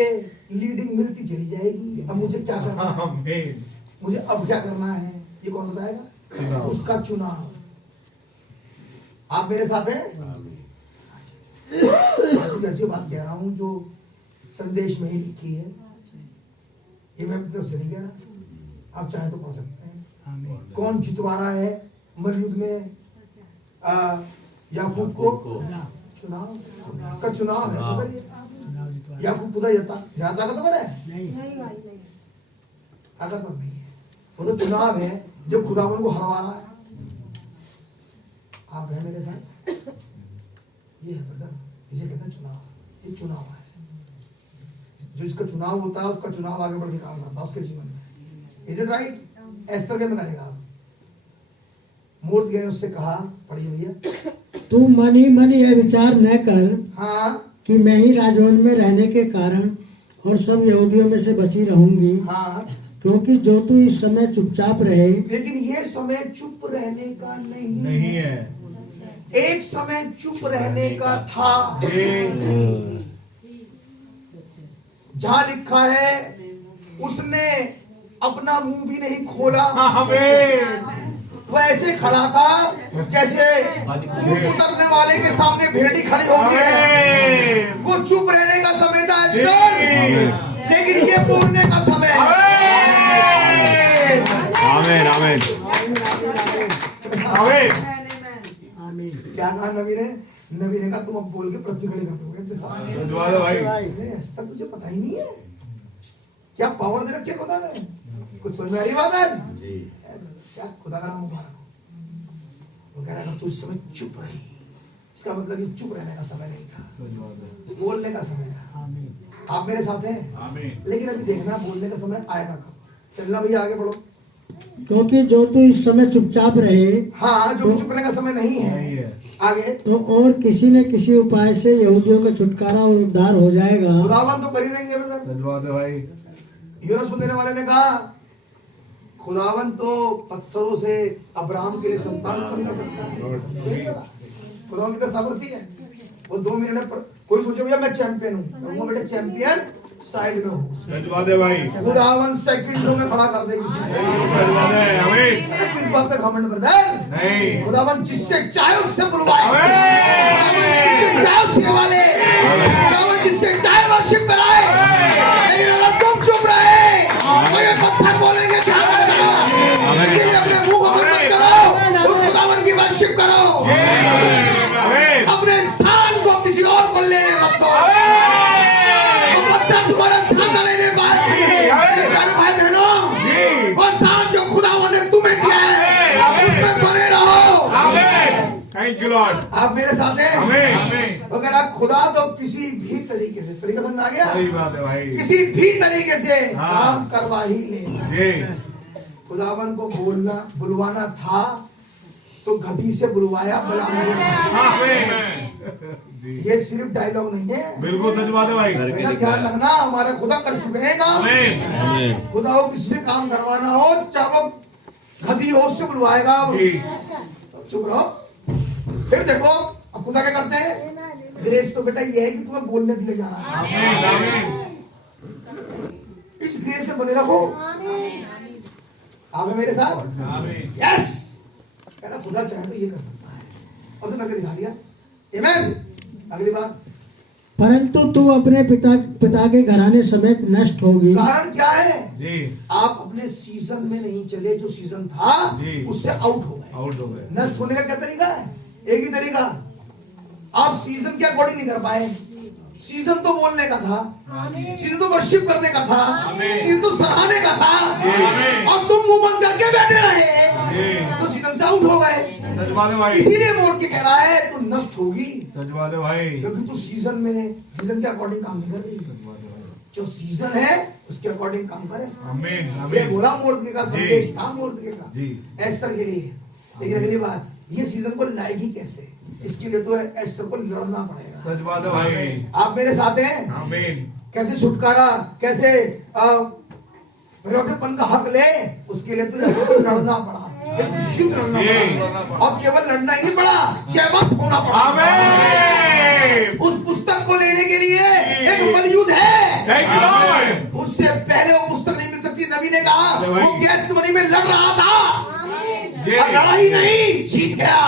लीडिंग मिलती चली जाएगी। अब मुझे क्या करना है, मुझे अब क्या करना है, ये कौन बताएगा? उसका चुनाव। आप मेरे साथ हैं। ऐसी बात कह रहा हूं जो संदेश में ही लिखी है, ये मैं अपने से नहीं कह रहा, आप चाहे तो पढ़ सकते हैं। कौन जितवा रहा है मलयुद्ध में याकूब को? चुनाव। उसका चुनाव है। याकूब खुदा ज्यादा ताकतवर है? ताकतवर नहीं है, वो तो चुनाव है जो खुदा उनको हरवा रहा है। आप है मेरे साथ। ये है ब्रदर, इसे कहते हैं चुनाव। ये चुनाव है, जो इसका चुनाव होता है उसका चुनाव आगे बढ़ के काम करता है उसके जीवन में। Is it right? एस्तर के में करेगा। मोर्दके ने उससे कहा, पढ़िए भैया, तू मन ही मन यह विचार न कर हाँ कि मैं ही राजभवन में रहने के कारण और सब यहूदियों में से बची रहूंगी। हाँ, क्योंकि जो तू इस समय चुपचाप रहे। लेकिन ये समय चुप रहने का नहीं है। एक समय चुप रहने का था। जहां लिखा है उसने अपना मुंह भी नहीं खोला। वो ऐसे खड़ा था जैसे मुंह उतरने वाले के सामने भेड़ी खड़ी होती है। वो चुप रहने का समय था एस्तर, लेकिन ये बोलने का समय है। आमीन आमीन आमीन। क्या कहा नबी ने? नबी ने कहा तुम अब बोल के पृथ्वी खड़ी कर दोगे। एस्तर तुझे पता ही नहीं है क्या पावर दे रखी है खुदा ने? कुछ समझ में आ रही बात है? क्या खुदा का नाम मुबारक हो। वो कह रहा था तू इस समय चुप रही, इसका मतलब ये चुप रहने का समय नहीं था, बोलने का समय था। आप मेरे साथ हैं। लेकिन अभी देखना बोलने का समय आएगा कब। चलना भैया आगे बढ़ो। क्योंकि जो तू इस समय चुपचाप रहे। हाँ, जो चुप रहने का समय नहीं है। आगे तो और किसी न किसी उपाय से यहूदियों का छुटकारा और उद्धार हो जाएगा। खुदावन तो कर ही देंगे भाई। यूनुस देने वाले ने कहा खुदावन तो पत्थरों से अब्राहम के लिए संतान उत्पन्न कर सकता है। खुदावन की तो सामर्थ्य है। वो 2 मिनट में कोई सोचे भैया मैं चैंपियन हूँ, वो बेटे चैंपियन साइड में हो भाई। खुदावन सेकंडों में खड़ा कर देगी। किस बात का घमंड ब्रदर? खुदावन जिससे चाहे उससे बुलवाए, खुदावन जिससे चाहे उससे वाले, खुदावन जिससे वर्शिप कराए, लेकिन अगर तुम चुप रहे तो ये पत्थर बोलेंगे ध्यान रखना। इसलिए अपने मुंह को बंद मत करो, उस खुदावन की वर्शिप करो, अपने स्थान को किसी और को लेने मत दो। तो पत्थर तुम्हारा स्थान लेने पाए। मेरे भाई बहनों, वो स्थान जो खुदावन ने तुम्हें दिया है उसमें बने रहो। Thank you, Lord. आप मेरे साथ हैं? आमीन। अगर आप खुदा तो किसी भी तरीके से, तरीका समझ में आ गया? सही बात है भाई। किसी भी तरीके से हाँ। काम करवा ही ले। जी। खुदावन को बुलवाना था तो गधी से बुलवाया, बड़ा आमीन। जी। ये सिर्फ डायलॉग नहीं है। बिल्कुल सच बात है भाई। बेटा ध्यान रखना, हमारा खुदा कर चुके हैं काम। आमीन। खुदा हो किसी से काम करवाना हो, चाहे वो गधी हो उससे बुलवाएगा। जी। चुप रहो। फिर देखो अब खुदा क्या करते हैं? ग्रेस तो बेटा ये है कि तुम्हें बोलने दिया जा रहा है। आमीन। आमीन। इस ग्रेस से बने रखो। आप हैं मेरे साथ? आमीन। यस। कहना खुदा चाहे तो ये कर सकता है, और तो करके दिखा दिया। आमीन। अगली बार, परंतु तू अपने पिता के घराने समेत नष्ट होगी। कारण क्या है? जी। आप अपने सीजन में नहीं चले, जो सीजन था जी। उससे आउट हो गए। आउट हो गए। नष्ट होने का क्या तरीका है? एक ही तरीका, आप सीजन के अकॉर्डिंग नहीं कर पाए। सीजन तो बोलने का था, सीजन तो वर्शिप करने का था, सीजन तो सराहने का था, अब तुम मुंह बंद करके बैठे रहे तो सीजन से आउट हो गए। सच बात है भाई। इसीलिए मोड़ के कह रहा है तू नष्ट होगी, सच बात है भाई। क्योंकि तू सीजन में, सीजन के अकॉर्डिंग काम नहीं कर रही। सच बात है भाई। जो सीजन है उसके अकॉर्डिंग काम करे। आमीन। ये आमीन। बोला मोर्दके का संदेश था, मोर्दके का जी। एस्तर के लिए। लेकिन अगली बात, ये सीजन को लाएगी कैसे? इसके लिए तो एस्तर को लड़ना पड़ेगा। सच बात है भाई। आप मेरे साथ हैं? आमीन। कैसे छुटकारा, कैसे अपनेपन का हक ले, उसके लिए तुझे लड़ना पड़ा, युद्ध लड़ना पड़ा। और केवल लड़ना ही नहीं पड़ा, जयवंत होना पड़ा। आमीन। उस पुस्तक को लेने के लिए एक बलयुद्ध है। Thank you Lord. उससे पहले वो पुस्तक नहीं मिल सकती। नबी ने कहा वो गेत्सेमनी में लड़ रहा था और लड़ा ही नहीं, जीत गया।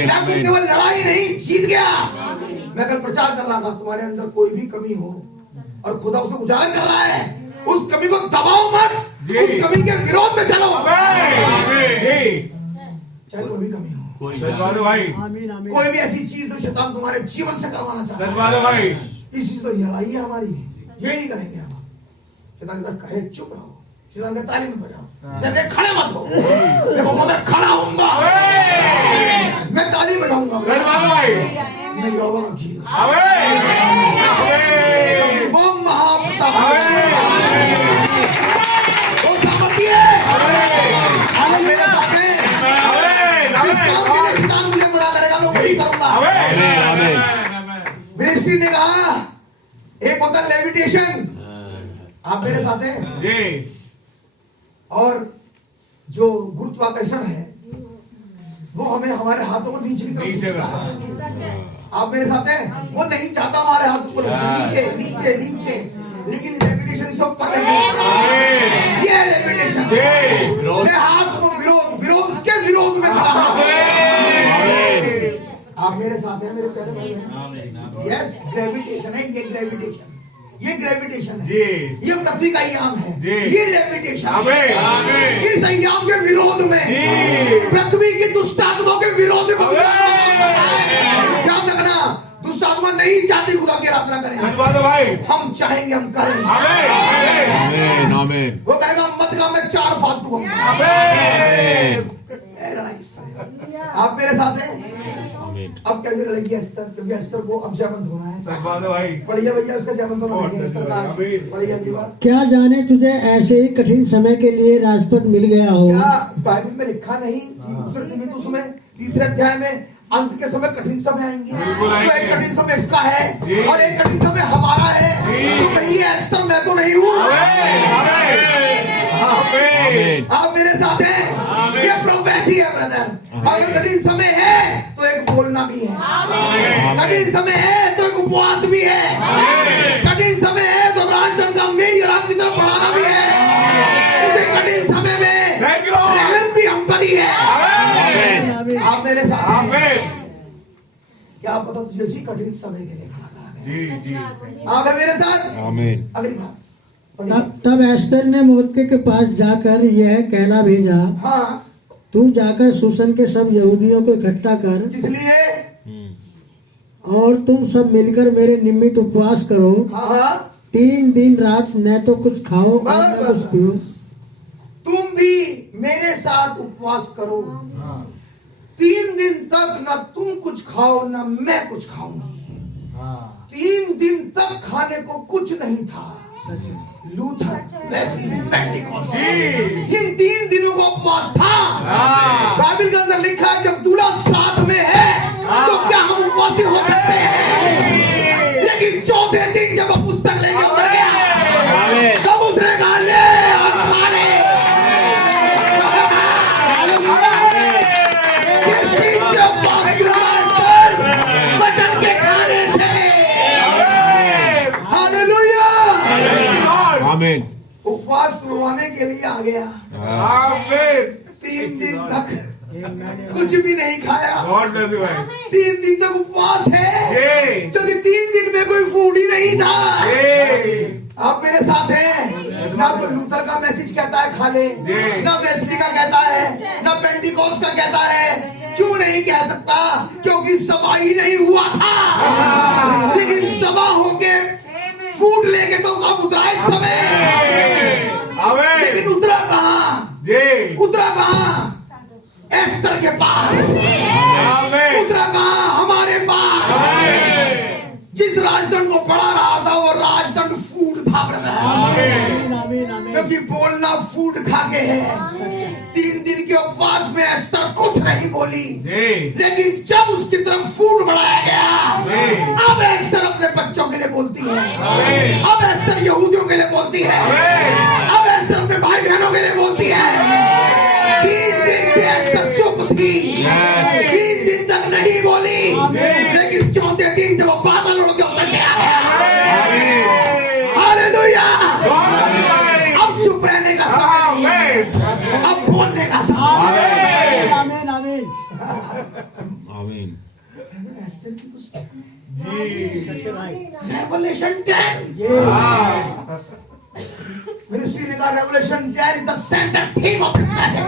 याकूब केवल लड़ाई नहीं, जीत गया। मैं कल प्रचार कर रहा था, तुम्हारे अंदर कोई भी कमी हो और खुदा उसे उजागर कर रहा है, उस कमी को दबाओ मत, उस कमी के विरोध में चलो। चाहे कोई भी कमी हो, सच बात है भाई। कोई भी ऐसी चीज जो शैतान तुम्हारे जीवन से करवाना चाहता सच बात है भाई। इस चीज तो लड़ाई है हमारी, ये नहीं करेंगे हम। शैतान कहता कहे चुप रहो, शैतान कहता ताली मत बजाओ, शैतान कहता खड़े मत हो। देखो मैं खड़ा होऊंगा, मैं ताली बजाऊंगा। सच बात है भाई। मैं यहोवा का गीत, वो महाप्रताप, वो सामर्थी है। मेरे साथ है, जिस काम के लिए शैतान मुझे मना करेगा मैं वही करूंगा। मिनिस्ट्री ने कहा एक होता है लेविटेशन, आप मेरे साथ हैं? जी। और जो गुरुत्वाकर्षण है वो हमें हमारे हाथों को नीचे की तरफ खींचता है। आप मेरे साथ हैं? वो नहीं चाहता हमारे हाथ ऊपर, नीचे नीचे नीचे, लेकिन लेविटेशन इसे ऊपर लेके, ये है लेविटेशन। मैं हाथ को विरोध उसके विरोध में खड़ा हूं। आप मेरे साथ हैं मेरे प्यारे भाई बहन? यस, ग्रेविटेशन है ये, ग्रेविटेशन, ये ग्रेविटेशन है, ये पृथ्वी का याम है, ये लेविटेशन। इस याम के विरोध में, पृथ्वी की दुष्ट आत्माओं के विरोध में ध्यान रखना, दुष्ट आत्मा नहीं चाहती खुदा की आराधना करें, हम चाहेंगे हम करें। वो कहेगा मत का मैं 4 फालतू हूं। आप मेरे साथ हैं? अब कैसे लड़ेगी एस्तर? क्योंकि एस्तर को अब जयवंत होना है। सच बात है भाई। पढ़िए भैया, उसका जयवंत होना है एस्तर का। पढ़िए अगली बार। क्या जाने तुझे ऐसे ही कठिन समय के लिए राजपद मिल गया हो? क्या बाइबल में लिखा नहीं कि दूसरे तीमुथियुस में 3 अध्याय में अंत के समय कठिन समय आएंगे? तो एक कठिन समय इसका है और एक कठिन समय हमारा है। तो कहीं एस्तर मैं तो नहीं हूँ। आप मेरे साथ हैं? ये प्रोफेसी है ब्रदर। अगर कठिन समय है तो एक बोलना भी है, कठिन समय है तो एक उपवास भी है, कठिन समय है तो राजचंद का मेरी रात की तरफ बढ़ाना भी है। उसे कठिन समय में रहम भी हम पर ही है। आप मेरे साथ हैं? क्या पता तुझे इसी कठिन समय के लिए खड़ा करा जी जी आप है मेरे साथ। आमीन। अगली बात तब एस्तर ने मोर्दकै के पास जाकर यह कहला भेजा, हाँ तू जाकर शूशन के सब यहूदियों को इकट्ठा कर, इसलिए और तुम सब मिलकर मेरे निमित्त उपवास करो। हाँ हाँ 3 दिन रात न तो कुछ खाओ और न बस, कुछ पियो। तुम भी मेरे साथ उपवास करो। 3 दिन तक न तुम कुछ खाओ न मैं कुछ खाऊंगी। 3 दिन तक खाने को कुछ नहीं था। लूथर वेस्ली पेंटिकॉस्ट इन 3 दिनों का उपवास था। बाइबल के अंदर लिखा है जब दूल्हा साथ में है तो क्या हम उपवासी हो सकते हैं? लेकिन 4थे दिन जब वो पुस्तक लेके उतर गया तब उसने कहा ले और खा ले। किस चीज से उपवास करना है सर? वचन के खाने से। हालेलुया। आमीन। उपवास तोड़वाने के लिए आ गया। आमीन। 3 दिन तक कुछ भी नहीं खाया। गॉड ब्लेस यू भाई। 3 दिन तक उपवास है क्योंकि 3 दिन में कोई फूड ही नहीं था। आप मेरे साथ हैं। ना तो लूथर का मैसेज कहता है खा ले, ना वेस्ली का कहता है, ना पेंटिकॉस्ट का कहता है। क्यों नहीं कह सकता? क्योंकि सभा ही नहीं हुआ था। लेकिन सभा होके फूड लेके तो कब उतरा इस समय? लेकिन उतरा कहाँ? उतरा कहाँ? एस्तर के पास। उतरा कहाँ? हमारे पास। जिस राजदंड को पढ़ा रहा था वो राजदंड फूड था ब्रदर। क्योंकि बोलना फूड खा के है। 3 दिन के उपवास में एस्तर कुछ नहीं बोली। लेकिन जब उसकी तरफ फूड बढ़ाया गया अब एस्तर अपने बच्चों के लिए बोलती है। अब एस्तर यहूदियों के लिए बोलती है। अब एस्तर अपने भाई बहनों के लिए बोलती है। 3 दिन से एस्तर चुप थी। 3 दिन तक नहीं बोली। लेकिन 4थे दिन जब वो बादल उड़ के उतर गया हालेलुया। अब चुप रहने का समय नहीं है। अब बोलने का समय है। आमीन आमीन आमीन। एस्तर की पुस्तक सच्चे भाई। रेवलेशन 10 मिनिस्ट्री ने कहा revelation 10 is the centre theme of this message.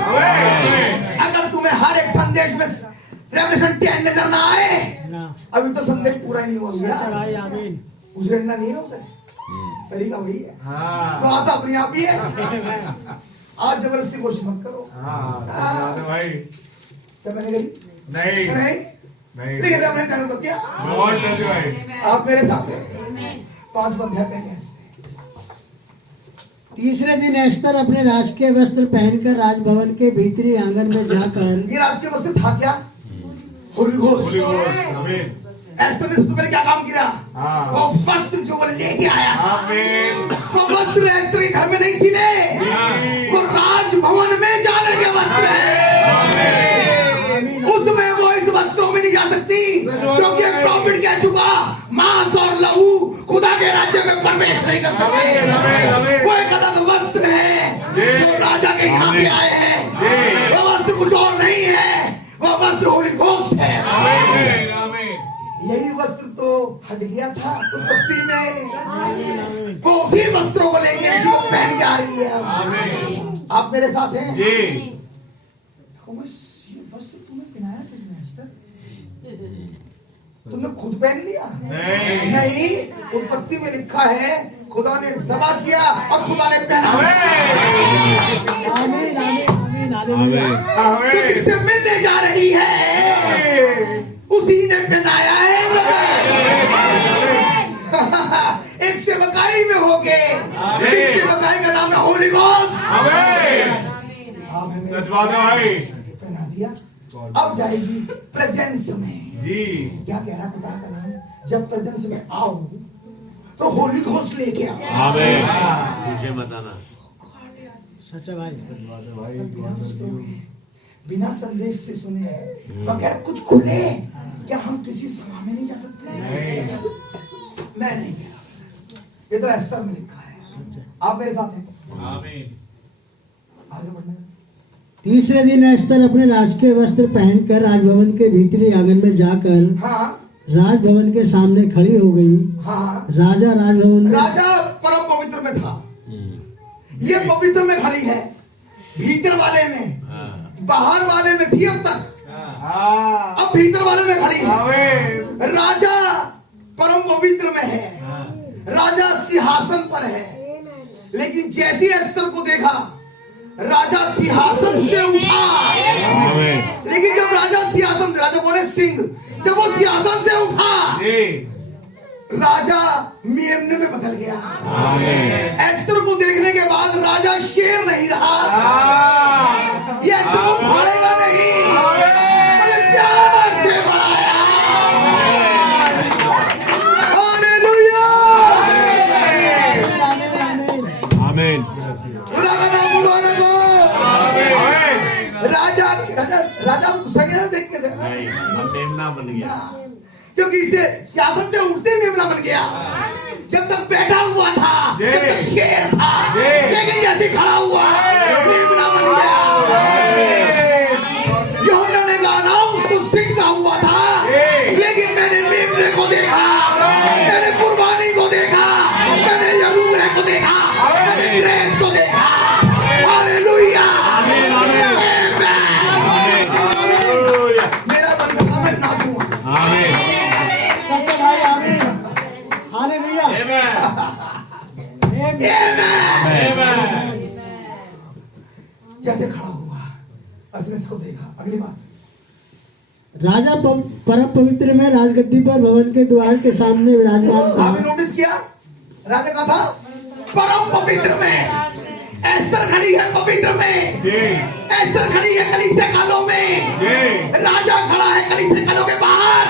अगर तुम्हें हर एक संदेश में रेवलेशन 10 नजर ना आए अभी तो संदेश पूरा ही नहीं हुआ सच्चे भाई। आमीन। उजड़ना नहीं है उसे। तरीका वही है। तो आता अपने आप ही है। आज जबरदस्ती कोशिश मत करो। भाई क्या मैंने करी? नहीं नहीं लेकिन हमने चैनल पर किया। गॉड ब्लेस यू भाई। आप मेरे साथ हैं। 5 बंधे पहले। तीसरे दिन एस्तर अपने राजकीय वस्त्र पहनकर राजभवन के भीतरी आंगन में जाकर। ये राजकीय वस्त्र था क्या? होली घोष। आमीन। एस्तर ने सबसे पहले क्या काम किया? वो वस्त्र जो वो लेके आया। आमीन। वो वस्त्र एस्तर के घर में नहीं सिले। वो राजभवन में जाने के वस्त्र है। उसमें वो इस वस्त्रों में नहीं जा सकती क्योंकि एक प्रॉफिट कह चुका मांस और लहू खुदा के राज्य में प्रवेश नहीं कर सकते। वो एक अलग वस्त्र है जो राजा के यहाँ से आए हैं। वो वस्त्र कुछ और नहीं है। वो वस्त्र होली घोस्ट है। यही वस्त्र तो हट गया था उत्पत्ति में। वो उसी वस्त्रों को लेके इसको पहन के आ रही है। आप मेरे साथ हैं? ये वस्त्र तुम्हें पहनाया किसने एस्तर? तुमने खुद पहन लिया? नहीं। उत्पत्ति में लिखा है खुदा ने ज़बा किया और खुदा ने पहना। आमीन आमीन आमीन। तो जिससे मिलने जा रही है उसी ने पहनाया है एक सेवकाई में हो गए। इस सेवकाई का नाम है होली घोस्ट। सच बात है भाई। पहना दिया। अब जाएगी प्रेजेंस में। क्या कह रहा है खुदा का नाम? जब प्रेजेंस में आओ तो होली घोस्ट लेके आओ। आमीन। मुझे बताना। सच्चा भाई। बिना संदेश से सुने बगैर कुछ खुले क्या हम किसी सभा में नहीं जा सकते? मैं नहीं गया। ये तो एस्तर में लिखा है। आप मेरे साथ हैं? आमीन। आगे बढ़ना। तीसरे दिन एस्तर अपने राजकीय वस्त्र पहनकर राजभवन के भीतरी आंगन में जाकर हाँ राजभवन के सामने खड़ी हो गई। हाँ, राजा राजभवन में राजा परम पवित्र में था, ये पवित्र में खड़ी है, भीतर वाले में, बाहर वाले में थी अब तक, अब भीतर वाले में खड़ी है। राजा परम पवित्र में है, राजा सिंहासन पर है, लेकिन जैसी एस्तर को देखा राजा सिंहासन से उठा। लेकिन जब राजा सिंहासन, राजा बोले सिंह, जब वो सिंहासन से उठा राजा मेमने में बदल गया। एस्तर को देखने के बाद राजा शेर नहीं रहा, ये एस्तर को फाड़ेगा नहीं, बड़े प्यार से बढ़ाया। हालेलुया, आमीन। खुदा का नाम मुबारक हो। राजा राजा गुस्सा गया देख के, नहीं, अब मेमना बन गया। क्योंकि इसे सियासत से उठते मेमना बन गया। जब तक बैठा हुआ था जब तक शेर था, लेकिन जैसे खड़ा हुआ मेमना बन गया। यूहन्ना ने कहा ना उसको सिंह का हुआ था, लेकिन मैंने मेमने को देखा, मैंने कुर्बानी को देखा, मैंने यरूरे को देखा, मैंने ग्रेस को देखा। हालेलुया, मेरा मन कर रहा मैं नाचूं। सच्चा भाई, आमीन, हालेलुया, जैसे खड़ा हुआ उसने इसको देखा। अगली बात, राजा परम पवित्र में राजगद्दी पर भवन के द्वार के सामने विराजमान था। आपने नोटिस किया राजा का था परम पवित्र में। एस्तर खड़ी है पवित्र में, एस्तर खड़ी है कलीसिया कालों में, राजा खड़ा है कलीसिया कालों के बाहर।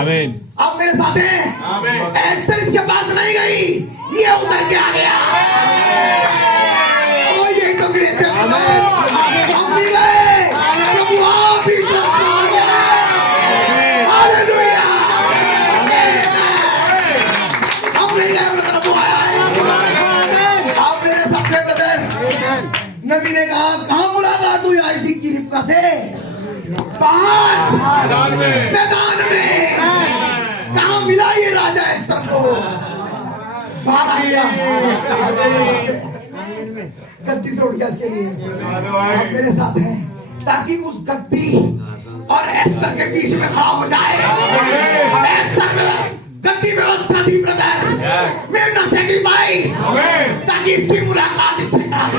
आमीन। आप मेरे साथ हैं? एस्तर इसके पास नहीं गई, ये उतर के आ गया। और यही तो ग्रेस है ब्रदर, हम भी गए, प्रभु आप भी संभाल गए। हालेलुया, हम नहीं गए ब्रदर, प्रभु आया है। आप मेरे साथ हैं ब्रदर। नबी ने कहा कहाँ मुलाकात हुई आयसी की रिप्का से? बाहर मैदान में। कहाँ मिला ये राजा एस्तर को? बाहर आ गया। गद्दी से उठ गया इसके लिए। आप मेरे साथ हैं ताकि उस गद्दी और एस्तर के बीच में खड़ा हो जाए। एस्तर में गद्दी व्यवस्था थी ब्रदर, मेमना सैक्रिफाइस, ताकि इसकी मुलाकात इससे करा दे,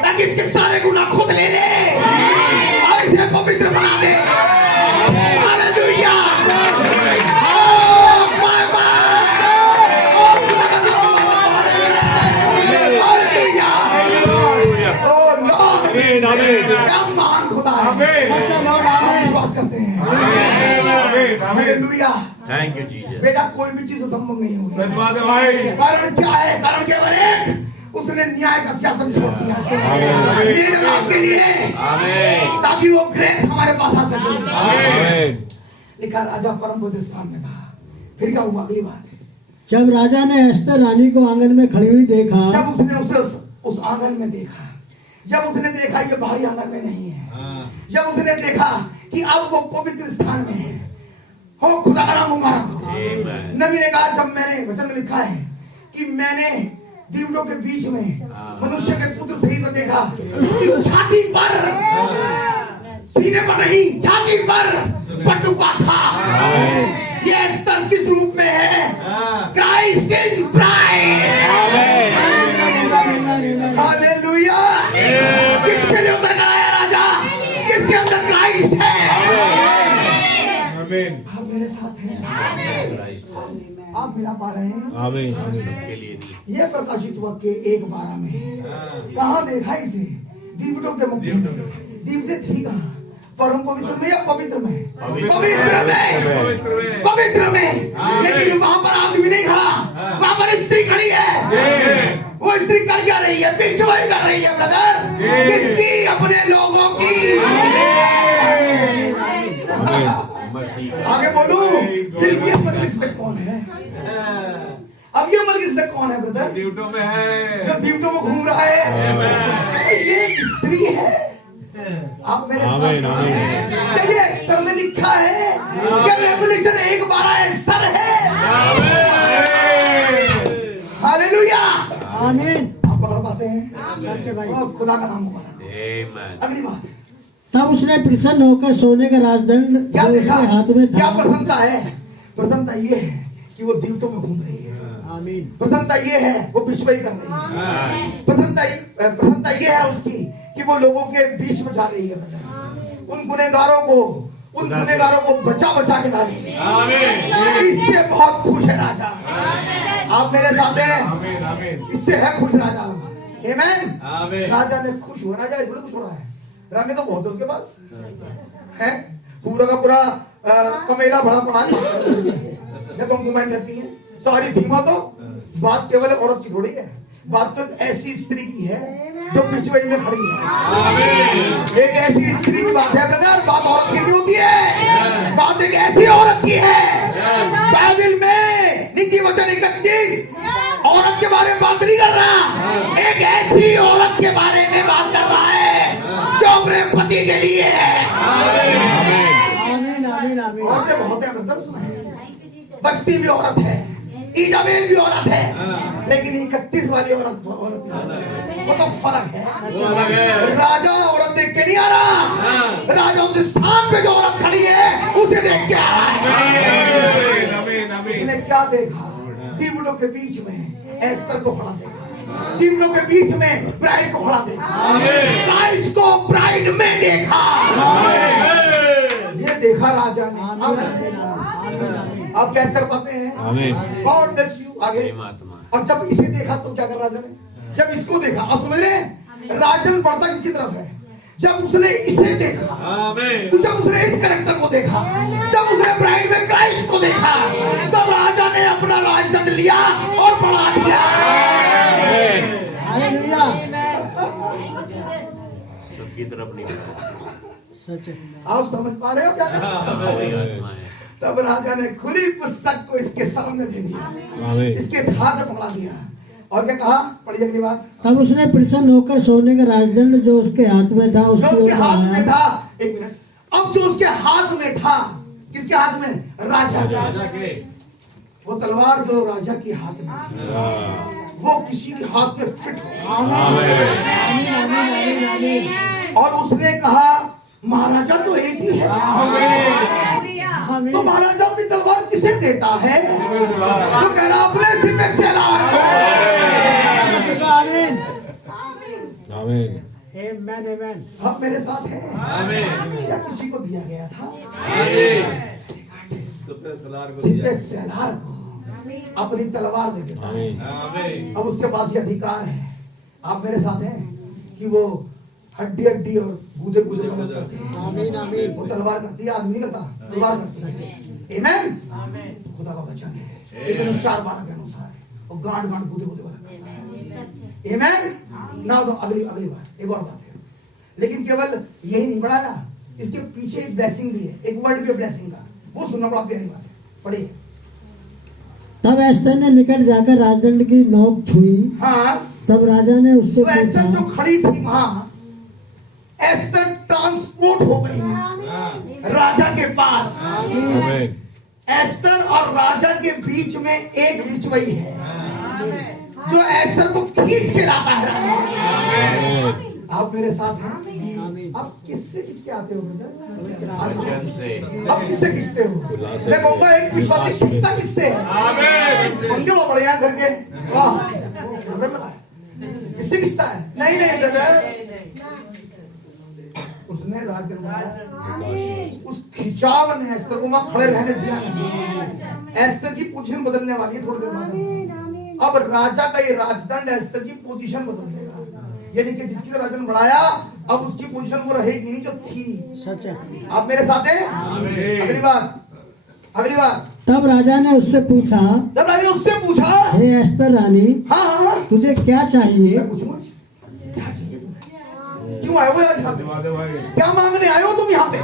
ताकि इसके सारे गुनाह खुद ले ले और इसे पवित्र बना दे। हालेलुया, ओह माय गॉड, ओह खुदा का नाम, हालेलुया, ओह लॉर्ड, क्या महान खुदा है। हम विश्वास करते हैं। Hallelujah, thank you Jesus. बेटा कोई भी चीज संभव नहीं होगी। कारण क्या है? कारण केवल एक, उसने न्याय का सियासत छोड़ दिया मेरे और आपके लिए, ताकि वो ग्रेस हमारे पास आ सके। लिखा राजा परम पवित्र स्थान में था। फिर क्या हुआ? अगली बात, जब राजा ने एस्तर रानी को आंगन में खड़ी हुई देखा, जब उसने उसे उस आंगन में देखा, जब उसने देखा ये बाहरी आंगन में नहीं है, जब उसने देखा कि अब वो पवित्र स्थान में है, हो खुदा का नाम मुबारक हो। नबी ने कहा, जब मैंने वचन में लिखा है कि मैंने दीवटों के बीच में मनुष्य के पुत्र सही को देखा, उसकी छाती पर, सीने पर नहीं, छाती पर पटुका था। ये एस्तर किस रूप में है? Christ in bride. हालेलुया, किसके लिए उतर कर आया राजा? किसके अंदर क्राइस्ट है? आप मेरे साथ हैं? आप मिला पा रहे हैं? आमीन। सबके लिए नहीं। ये प्रकाशित हुआ के 1:12 में कहाँ देखा इसे? दीवटों के मध्य में। दीवटें थी कहाँ? परम पवित्र में या पवित्र में? पवित्र में, पवित्र में। लेकिन वहां पर आदमी नहीं खड़ा, वहां पर स्त्री खड़ी है। वो स्त्री कर क्या रही है? पिछवाई कर रही है ब्रदर, किसकी? अपने लोगों की। आगे बोलू, फिर ये मजलिस कौन है? अब ये मजलिस कौन है ब्रदर? ड्यूटों में है, जो दीवटों में घूम रहा है, ये स्त्री है। आप मेरे साथ, क्या ये एस्तर में लिखा है? क्या एक 12 स्तर है। हालेलुया, आमीन। आप पकड़ पाते हैं? सच है भाई। ओ, खुदा का नाम मुबारक। Amen. अगली बात, तब उसने प्रसन्न होकर सोने का राजदंड क्या जो देखा? उसके हाथ में क्या था। प्रसन्नता है? प्रसन्नता ये है कि वो दीवटों में घूम रही है। आमीन। प्रसन्नता ये है वो बिचवाई कर रही है। प्रसन्नता ये है उसकी कि वो लोगों के बीच में जा रही है। उन गुनहगारों को बचा के ला रही है। इससे बहुत खुश है राजा। आप मेरे साथ हैं? इससे है खुश राजा। आमीन। राजा ने खुश हुआ। राजा इसलिए खुश हो रहा है, रानी तो बहुत है उसके पास है, पूरा का पूरा कमेला भरा पड़ा है। जब हम घुमाई रहती है सारी धीमा, तो बात केवल औरत की थोड़ी है, बात तो ऐसी स्त्री की है जो पिछवाई में खड़ी है। एक ऐसी स्त्री की बात है ब्रदर, बात औरत की नहीं होती है, बात एक ऐसी औरत की है। बाइबल में नीति वचन 31 औरत के बारे में बात नहीं कर रहा, एक ऐसी औरत के बारे में बात कर रहा है जो अपने पति के लिए है। आमीन आमीन आमीन। औरतें बहुत है ब्रदर, उसमें बस्ती भी औरत है, इजाबेल भी औरत है, लेकिन 31 वाली औरत वो तो फर्क है। राजा औरत देख के नहीं आ रहा, राजा उस स्थान पे जो औरत खड़ी है उसे देख के आ रहा है। उसने क्या देखा? दीवटों के बीच में एस्तर को खड़ा देखा, दीवटों के बीच में ब्राइड को खड़ा देखा, गाइस को ब्राइड में देखा। ये देखा राजा ने। आप क्या कर पाते हैं? God bless you. आगे, और जब इसे देखा तो क्या कर राजा ने? जब इसको देखा, आप समझ रहे हैं राजन बढ़ता किसकी तरफ है? जब उसने इसे देखा, तो जब उसने इस कैरेक्टर को देखा, जब उसने ब्राइड में क्राइस्ट को देखा, तो राजा ने अपना राजदंड लिया और बढ़ा दिया। हालेलुया। सबकी तरफ नहीं सच है। आप समझ पा रहे हो क्या? तब राजा ने खुली पुस्तक को इसके सामने दे दिया, इसके हाथ में पकड़ा दिया और क्या कहा? पढ़िए अगली बात। तब उसने प्रसन्न होकर सोने का राजदंड जो उसके हाथ में था जो उसके हाथ में था, एक मिनट, अब जो उसके हाथ में था, किसके हाथ में? राजा के। वो तलवार जो राजा के हाथ में, वो किसी के हाथ में फिट हो। और उसने कहा महाराजा तो एक ही है, तो महाराजा अपनी तलवार किसे देता है? तो कह रहा अपने सिर पे सलार। आप मेरे साथ हैं? या किसी को दिया गया था? सिर पे सलार को अपनी तलवार दे देता है। अब उसके पास ये अधिकार है, आप मेरे साथ हैं, कि वो हड्डी हड्डी और गूदे गूदे वो तलवार करती है, आदमी नहीं करता, तलवार करती है। आमीन। खुदा का वचन है, लेकिन 4:12 के अनुसार और गांठ गांठ गूदे गूदे वाला। आमीन। ना तो अगली बात, एक और बात है, लेकिन केवल यही नहीं बढ़ाया, इसके पीछे एक ब्लेसिंग भी है, एक वर्ड भी है ब्लेसिंग का, वो सुनना बड़ा प्यारी बात है। पढ़िए। तब एस्तर ने निकट जाकर राजदंड की नोक छुई। हाँ, तब राजा ने उससे तो एस्तर जो खड़ी थी वहां, एस्तर ट्रांसपोर्ट हो गई राजा के पास। एस्तर और राजा के बीच में एक बिचवई है जो एस्तर को खींच के लाता है राजा। आप मेरे साथ हैं? अब किससे खींच के आते हो ब्रदर? अब किससे खींचते हो? मैं कहूँगा एक विश्वासी खींचता किससे है? उनके वो बढ़िया करके किससे खींचता है? नहीं ब्रदर, उसने राज करवाया, उस खिंचाव ने एस्तर को वहां खड़े रहने दिया नहीं। एस्तर की पोजीशन बदलने वाली है थोड़ी देर बाद। अब राजा का ये राजदंड एस्तर की पोजीशन बदल देगा, यानी कि जिसकी राजदंड बढ़ाया अब उसकी पोजीशन वो रहेगी नहीं जो थी। सच है। आप मेरे साथ हैं? अगली बात। तब राजा ने उससे पूछा, हे एस्तर रानी, हाँ, तुझे क्या चाहिए? क्या चाहिए तुम्हें? क्यों आए हो आज यहाँ पे? क्या मांगने आए हो तुम यहाँ पे?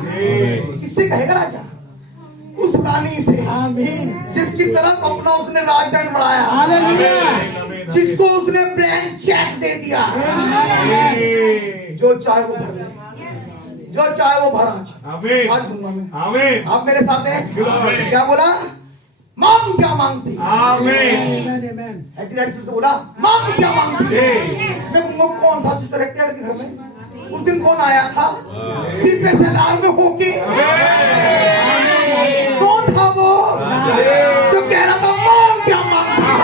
किससे कहेगा राजा? उस रानी से, जिसकी तरफ अपना उसने राजदंड बढ़ाया, जिसको उसने ब्लैंक चेक दे दिया, जो चाहे वो भर ले। जो चाहे वो महाराज आमीन आज दूंगा मैं। आमीन आप मेरे साथ हैं? आमीन। क्या बोला? मांग क्या मांगती है? आमीन एटीट्यूड से बोला मांग क्या मांगती है? जी मैं वो कौन था सिस्टर एक्टर के घर में? उस दिन कौन आया था? सिर पे सलार में होके कौन था वो जो कह रहा था मांग क्या मांगती है?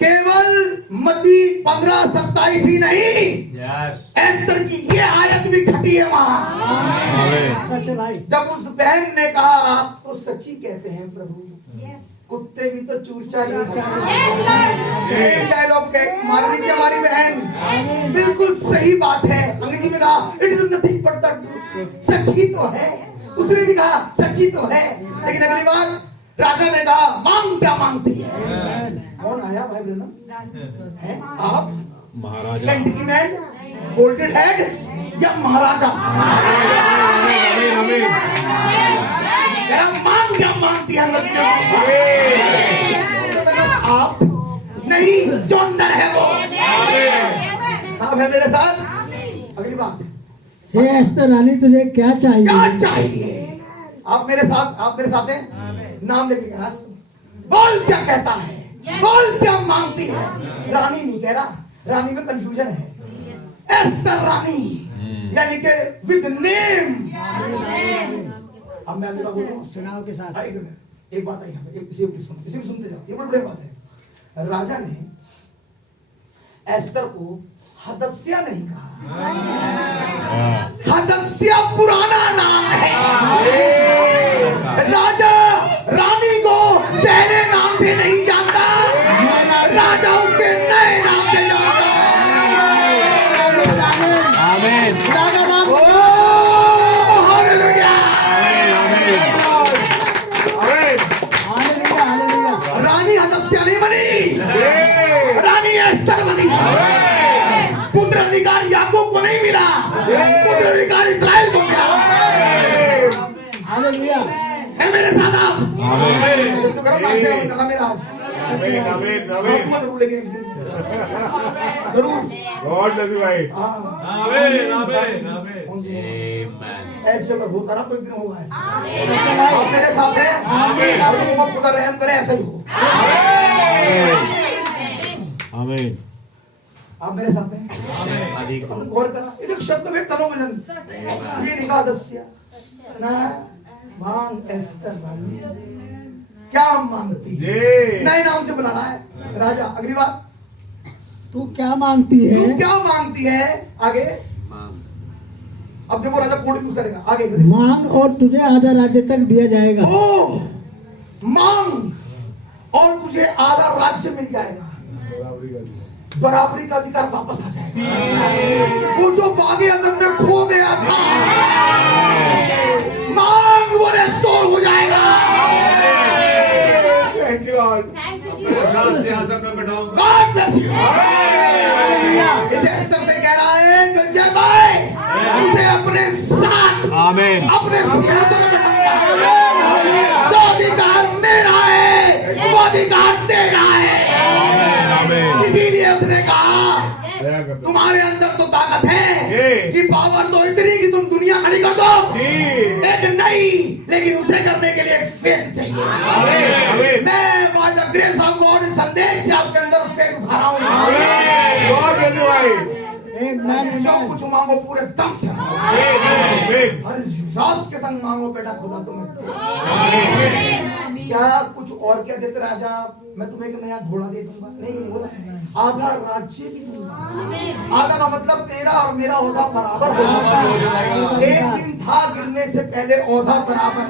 केवल मत्ती 15:27 ही नहीं, एस्तर की ये आयत भी घटी है वहां। सच है भाई। जब उस बहन ने कहा आप तो सच्ची कहते हैं प्रभु, कुत्ते भी तो चूर चार सेम डायलॉग मार रही थी हमारी बहन। बिल्कुल सही बात है। अंग्रेजी में कहा it is nothing but the truth, सच ही तो है। उसने भी कहा सच ही तो है। लेकिन अगली बार राजा ने कहा मांग क्या मांगती है? कौन आया भाई ब्रह्म है? आप महाराजा कैंटकी मैन, गोल्डन हेड या महाराजा? आमीन तेरा मांग क्या मांगती है? आप नहीं, जो अंदर है वो। आप है मेरे साथ? अगली बात, हे एस्तर रानी तुझे क्या चाहिए? क्या चाहिए? आप मेरे साथ हैं? नाम लेके कहना, बोल क्या कहता है, बोल क्या मांगती है? रानी नहीं कह रहा, रानी में कंफ्यूजन है। एस्तर रानी यानी कि विद नेम। अब मैं अगली बात बोलूं, सुनाओ के साथ। एक बात है यहाँ पे, इसी को सुनते जाओ, ये बड़ी बात है। राजा ने एस्तर को हदस्या नहीं कहा। हदस्या पुराना नाम है। राजा रानी को पहले नाम से नहीं जानता, राजा उसके नए नाम से जानता है। ओ हालेलुया, रानी हदस्या नहीं बनी, रानी एस्तर बनी। पुत्र अधिकार याकूब को नहीं मिला, पुत्र अधिकार इस्राएल को मिला। हालेलुया। है मेरे साथ आप? तो करो ना, सेवा करना मेरा आज। आमीन आमीन आमीन आपको जरूर लेके एक दिन। जरूर। गॉड ब्लेस यू भाई हाँ। आमीन आमीन आमीन Amen. ऐसे अगर होता ना तो एक दिन होगा ऐसा। आप मेरे साथ हैं? आमीन। वो खुदा रहम करे ऐसा ही हो। आमीन आप मेरे साथ हैं? अधिक अब गौर करा, एक शब्द में तनो वजन ये निगाह दस्या ना मांग एस्तर वाली क्या मांगती है? जी नए नाम से बुलाना है राजा। अगली बात, तू क्या मांगती है? तू क्या मांगती है? आगे अब देखो राजा कोड यूज करेगा आगे। मांग और तुझे आधा राज्य तक दिया जाएगा। ओ मांग और तुझे आधा राज्य मिल जाएगा, बराबरी का अधिकार वापस आ जाएगा। वो जो बागे अदन में खो गया था, मांग वो रेस्टोर हो जाएगा। Thank you God God bless you. इसे एस्तर से कह रहा है जय भाई, उसे अपने साथ आमीन अपने सिंहासन में बैठाऊंगा। जो अधिकार मेरा है वो अधिकार तेरा है। इसीलिए उसने कहा तुम्हारे अंदर तो ताकत है कि पावर तो इतनी कि तुम दुनिया खड़ी कर दो, एक नहीं, लेकिन उसे करने के लिए एक फेथ चाहिए। मैं by the grace of God संदेश से आपके अंदर फेथ भरा हूं। जो कुछ मांगो पूरे दम से मांगो, हर विश्वास के संग मांगो बेटा, खुदा तुम्हें क्या कुछ और क्या देते राजा? मैं तुम्हें एक नया घोड़ा दे दूंगा? नहीं बोला, आधा राज्य भी दूंगा। आधा का मतलब तेरा और मेरा ओहदा बराबर होगा। एक दिन था गिरने से पहले ओहदा बराबर,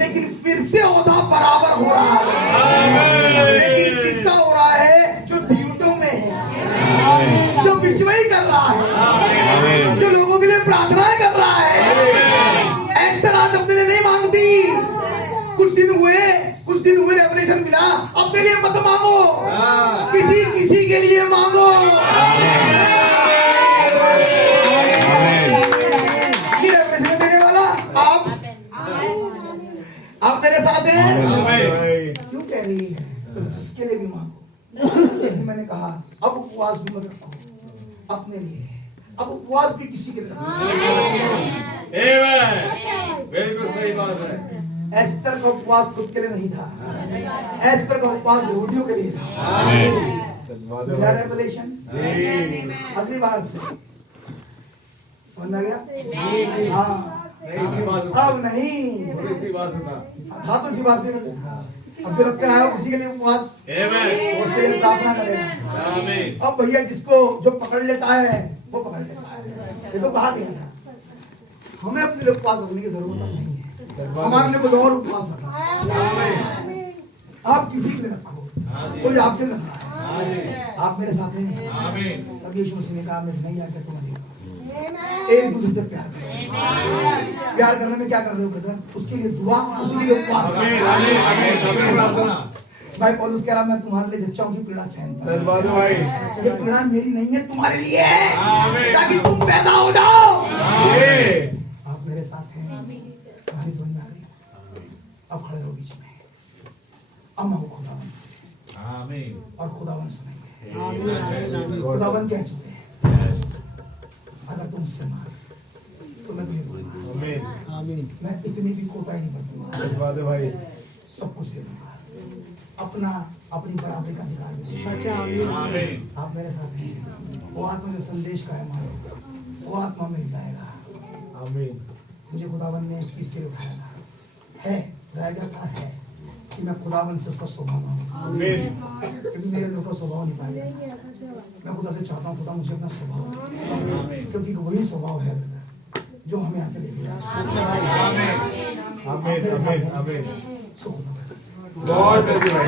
लेकिन फिर से ओहदा बराबर हो रहा है। लेकिन किसका हो रहा है? जो दीवटों में है, जो बिचवाई कर रहा है, जो लोगों के लिए प्रार्थनाएं कर रहा है। ऐसा रात अपने लिए नहीं मांगती। कुछ दिन हुए रेवलेशन मिला, अपने लिए मत मांगो, किसी के लिए मांगो। ये रेवलेशन देने वाला आप मेरे साथ हैं? क्यों कह रही है? तो जिसके लिए भी मांगो, यही मैंने कहा अब उपवास भी मत रखो अपने लिए, अब उपवास भी किसी के लिए रखो। बिल्कुल सही बात है। एस्तर का उपवास खुद के लिए नहीं था, एस्तर का उपवास यहूदियों के लिए था। रेवलेशन अगली बार से समझ में आ गया? हाँ अब नहीं था तो इसी बात से अब जो रख कर आया किसी के लिए उपवास उसके लिए प्रार्थना करेगा। अब भैया जिसको जो पकड़ लेता है वो पकड़ लेता है, ये तो कहा गया। हमें अपने लिए उपवास रखने की जरूरत नहीं है, हमारे लिए कुछ और उपवास रखना। आप किसी के लिए रखो, कोई आपके लिए रख रहा है, आप मेरे साथ हैं। तब यीशु मसीह ने कहा मैं नहीं आकर तुम्हारे एक दूसरे से प्यार करो। प्यार करने में क्या कर रहे हो ब्रदर? उसके लिए दुआ, उसके लिए उपवास। भाई पौलुस कह रहा मैं तुम्हारे लिए जच्चाओं की पीड़ा सहन कर, ये पीड़ा मेरी नहीं है तुम्हारे लिए है, ताकि तुम पैदा हो जाओ। आप मेरे साथ हैं, कहानी समझ में आ रही है? अब खड़े रहो बीच में, अब मैं हूँ खुदावन और खुदावन सुनेंगे। खुदावन कह चुके हैं अगर तुम मुझसे मारो तो मैं तुम्हें दूंगा, मैं इतनी भी कोताही नहीं बरतूंगा, सब कुछ दे दूंगा, अपनी बराबरी का अधिकार दूंगा। आप मेरे साथ हैं, वो आत्मा जो संदेश का है मारो, वो आत्मा मिल जाएगा। मुझे खुदावन ने इसके लिए उठाया है, रह जाता है कि मैं खुदावन से उसका स्वभाव मांगू, क्योंकि मेरे लोग का स्वभाव नहीं पाएगा। मैं खुदा से चाहता हूँ खुदा मुझे अपना स्वभाव, क्योंकि वही स्वभाव है जो हमें यहाँ से लेके जाए। आमीन आमीन आमीन। सुख होगा। गॉड ब्लेस यू भाई।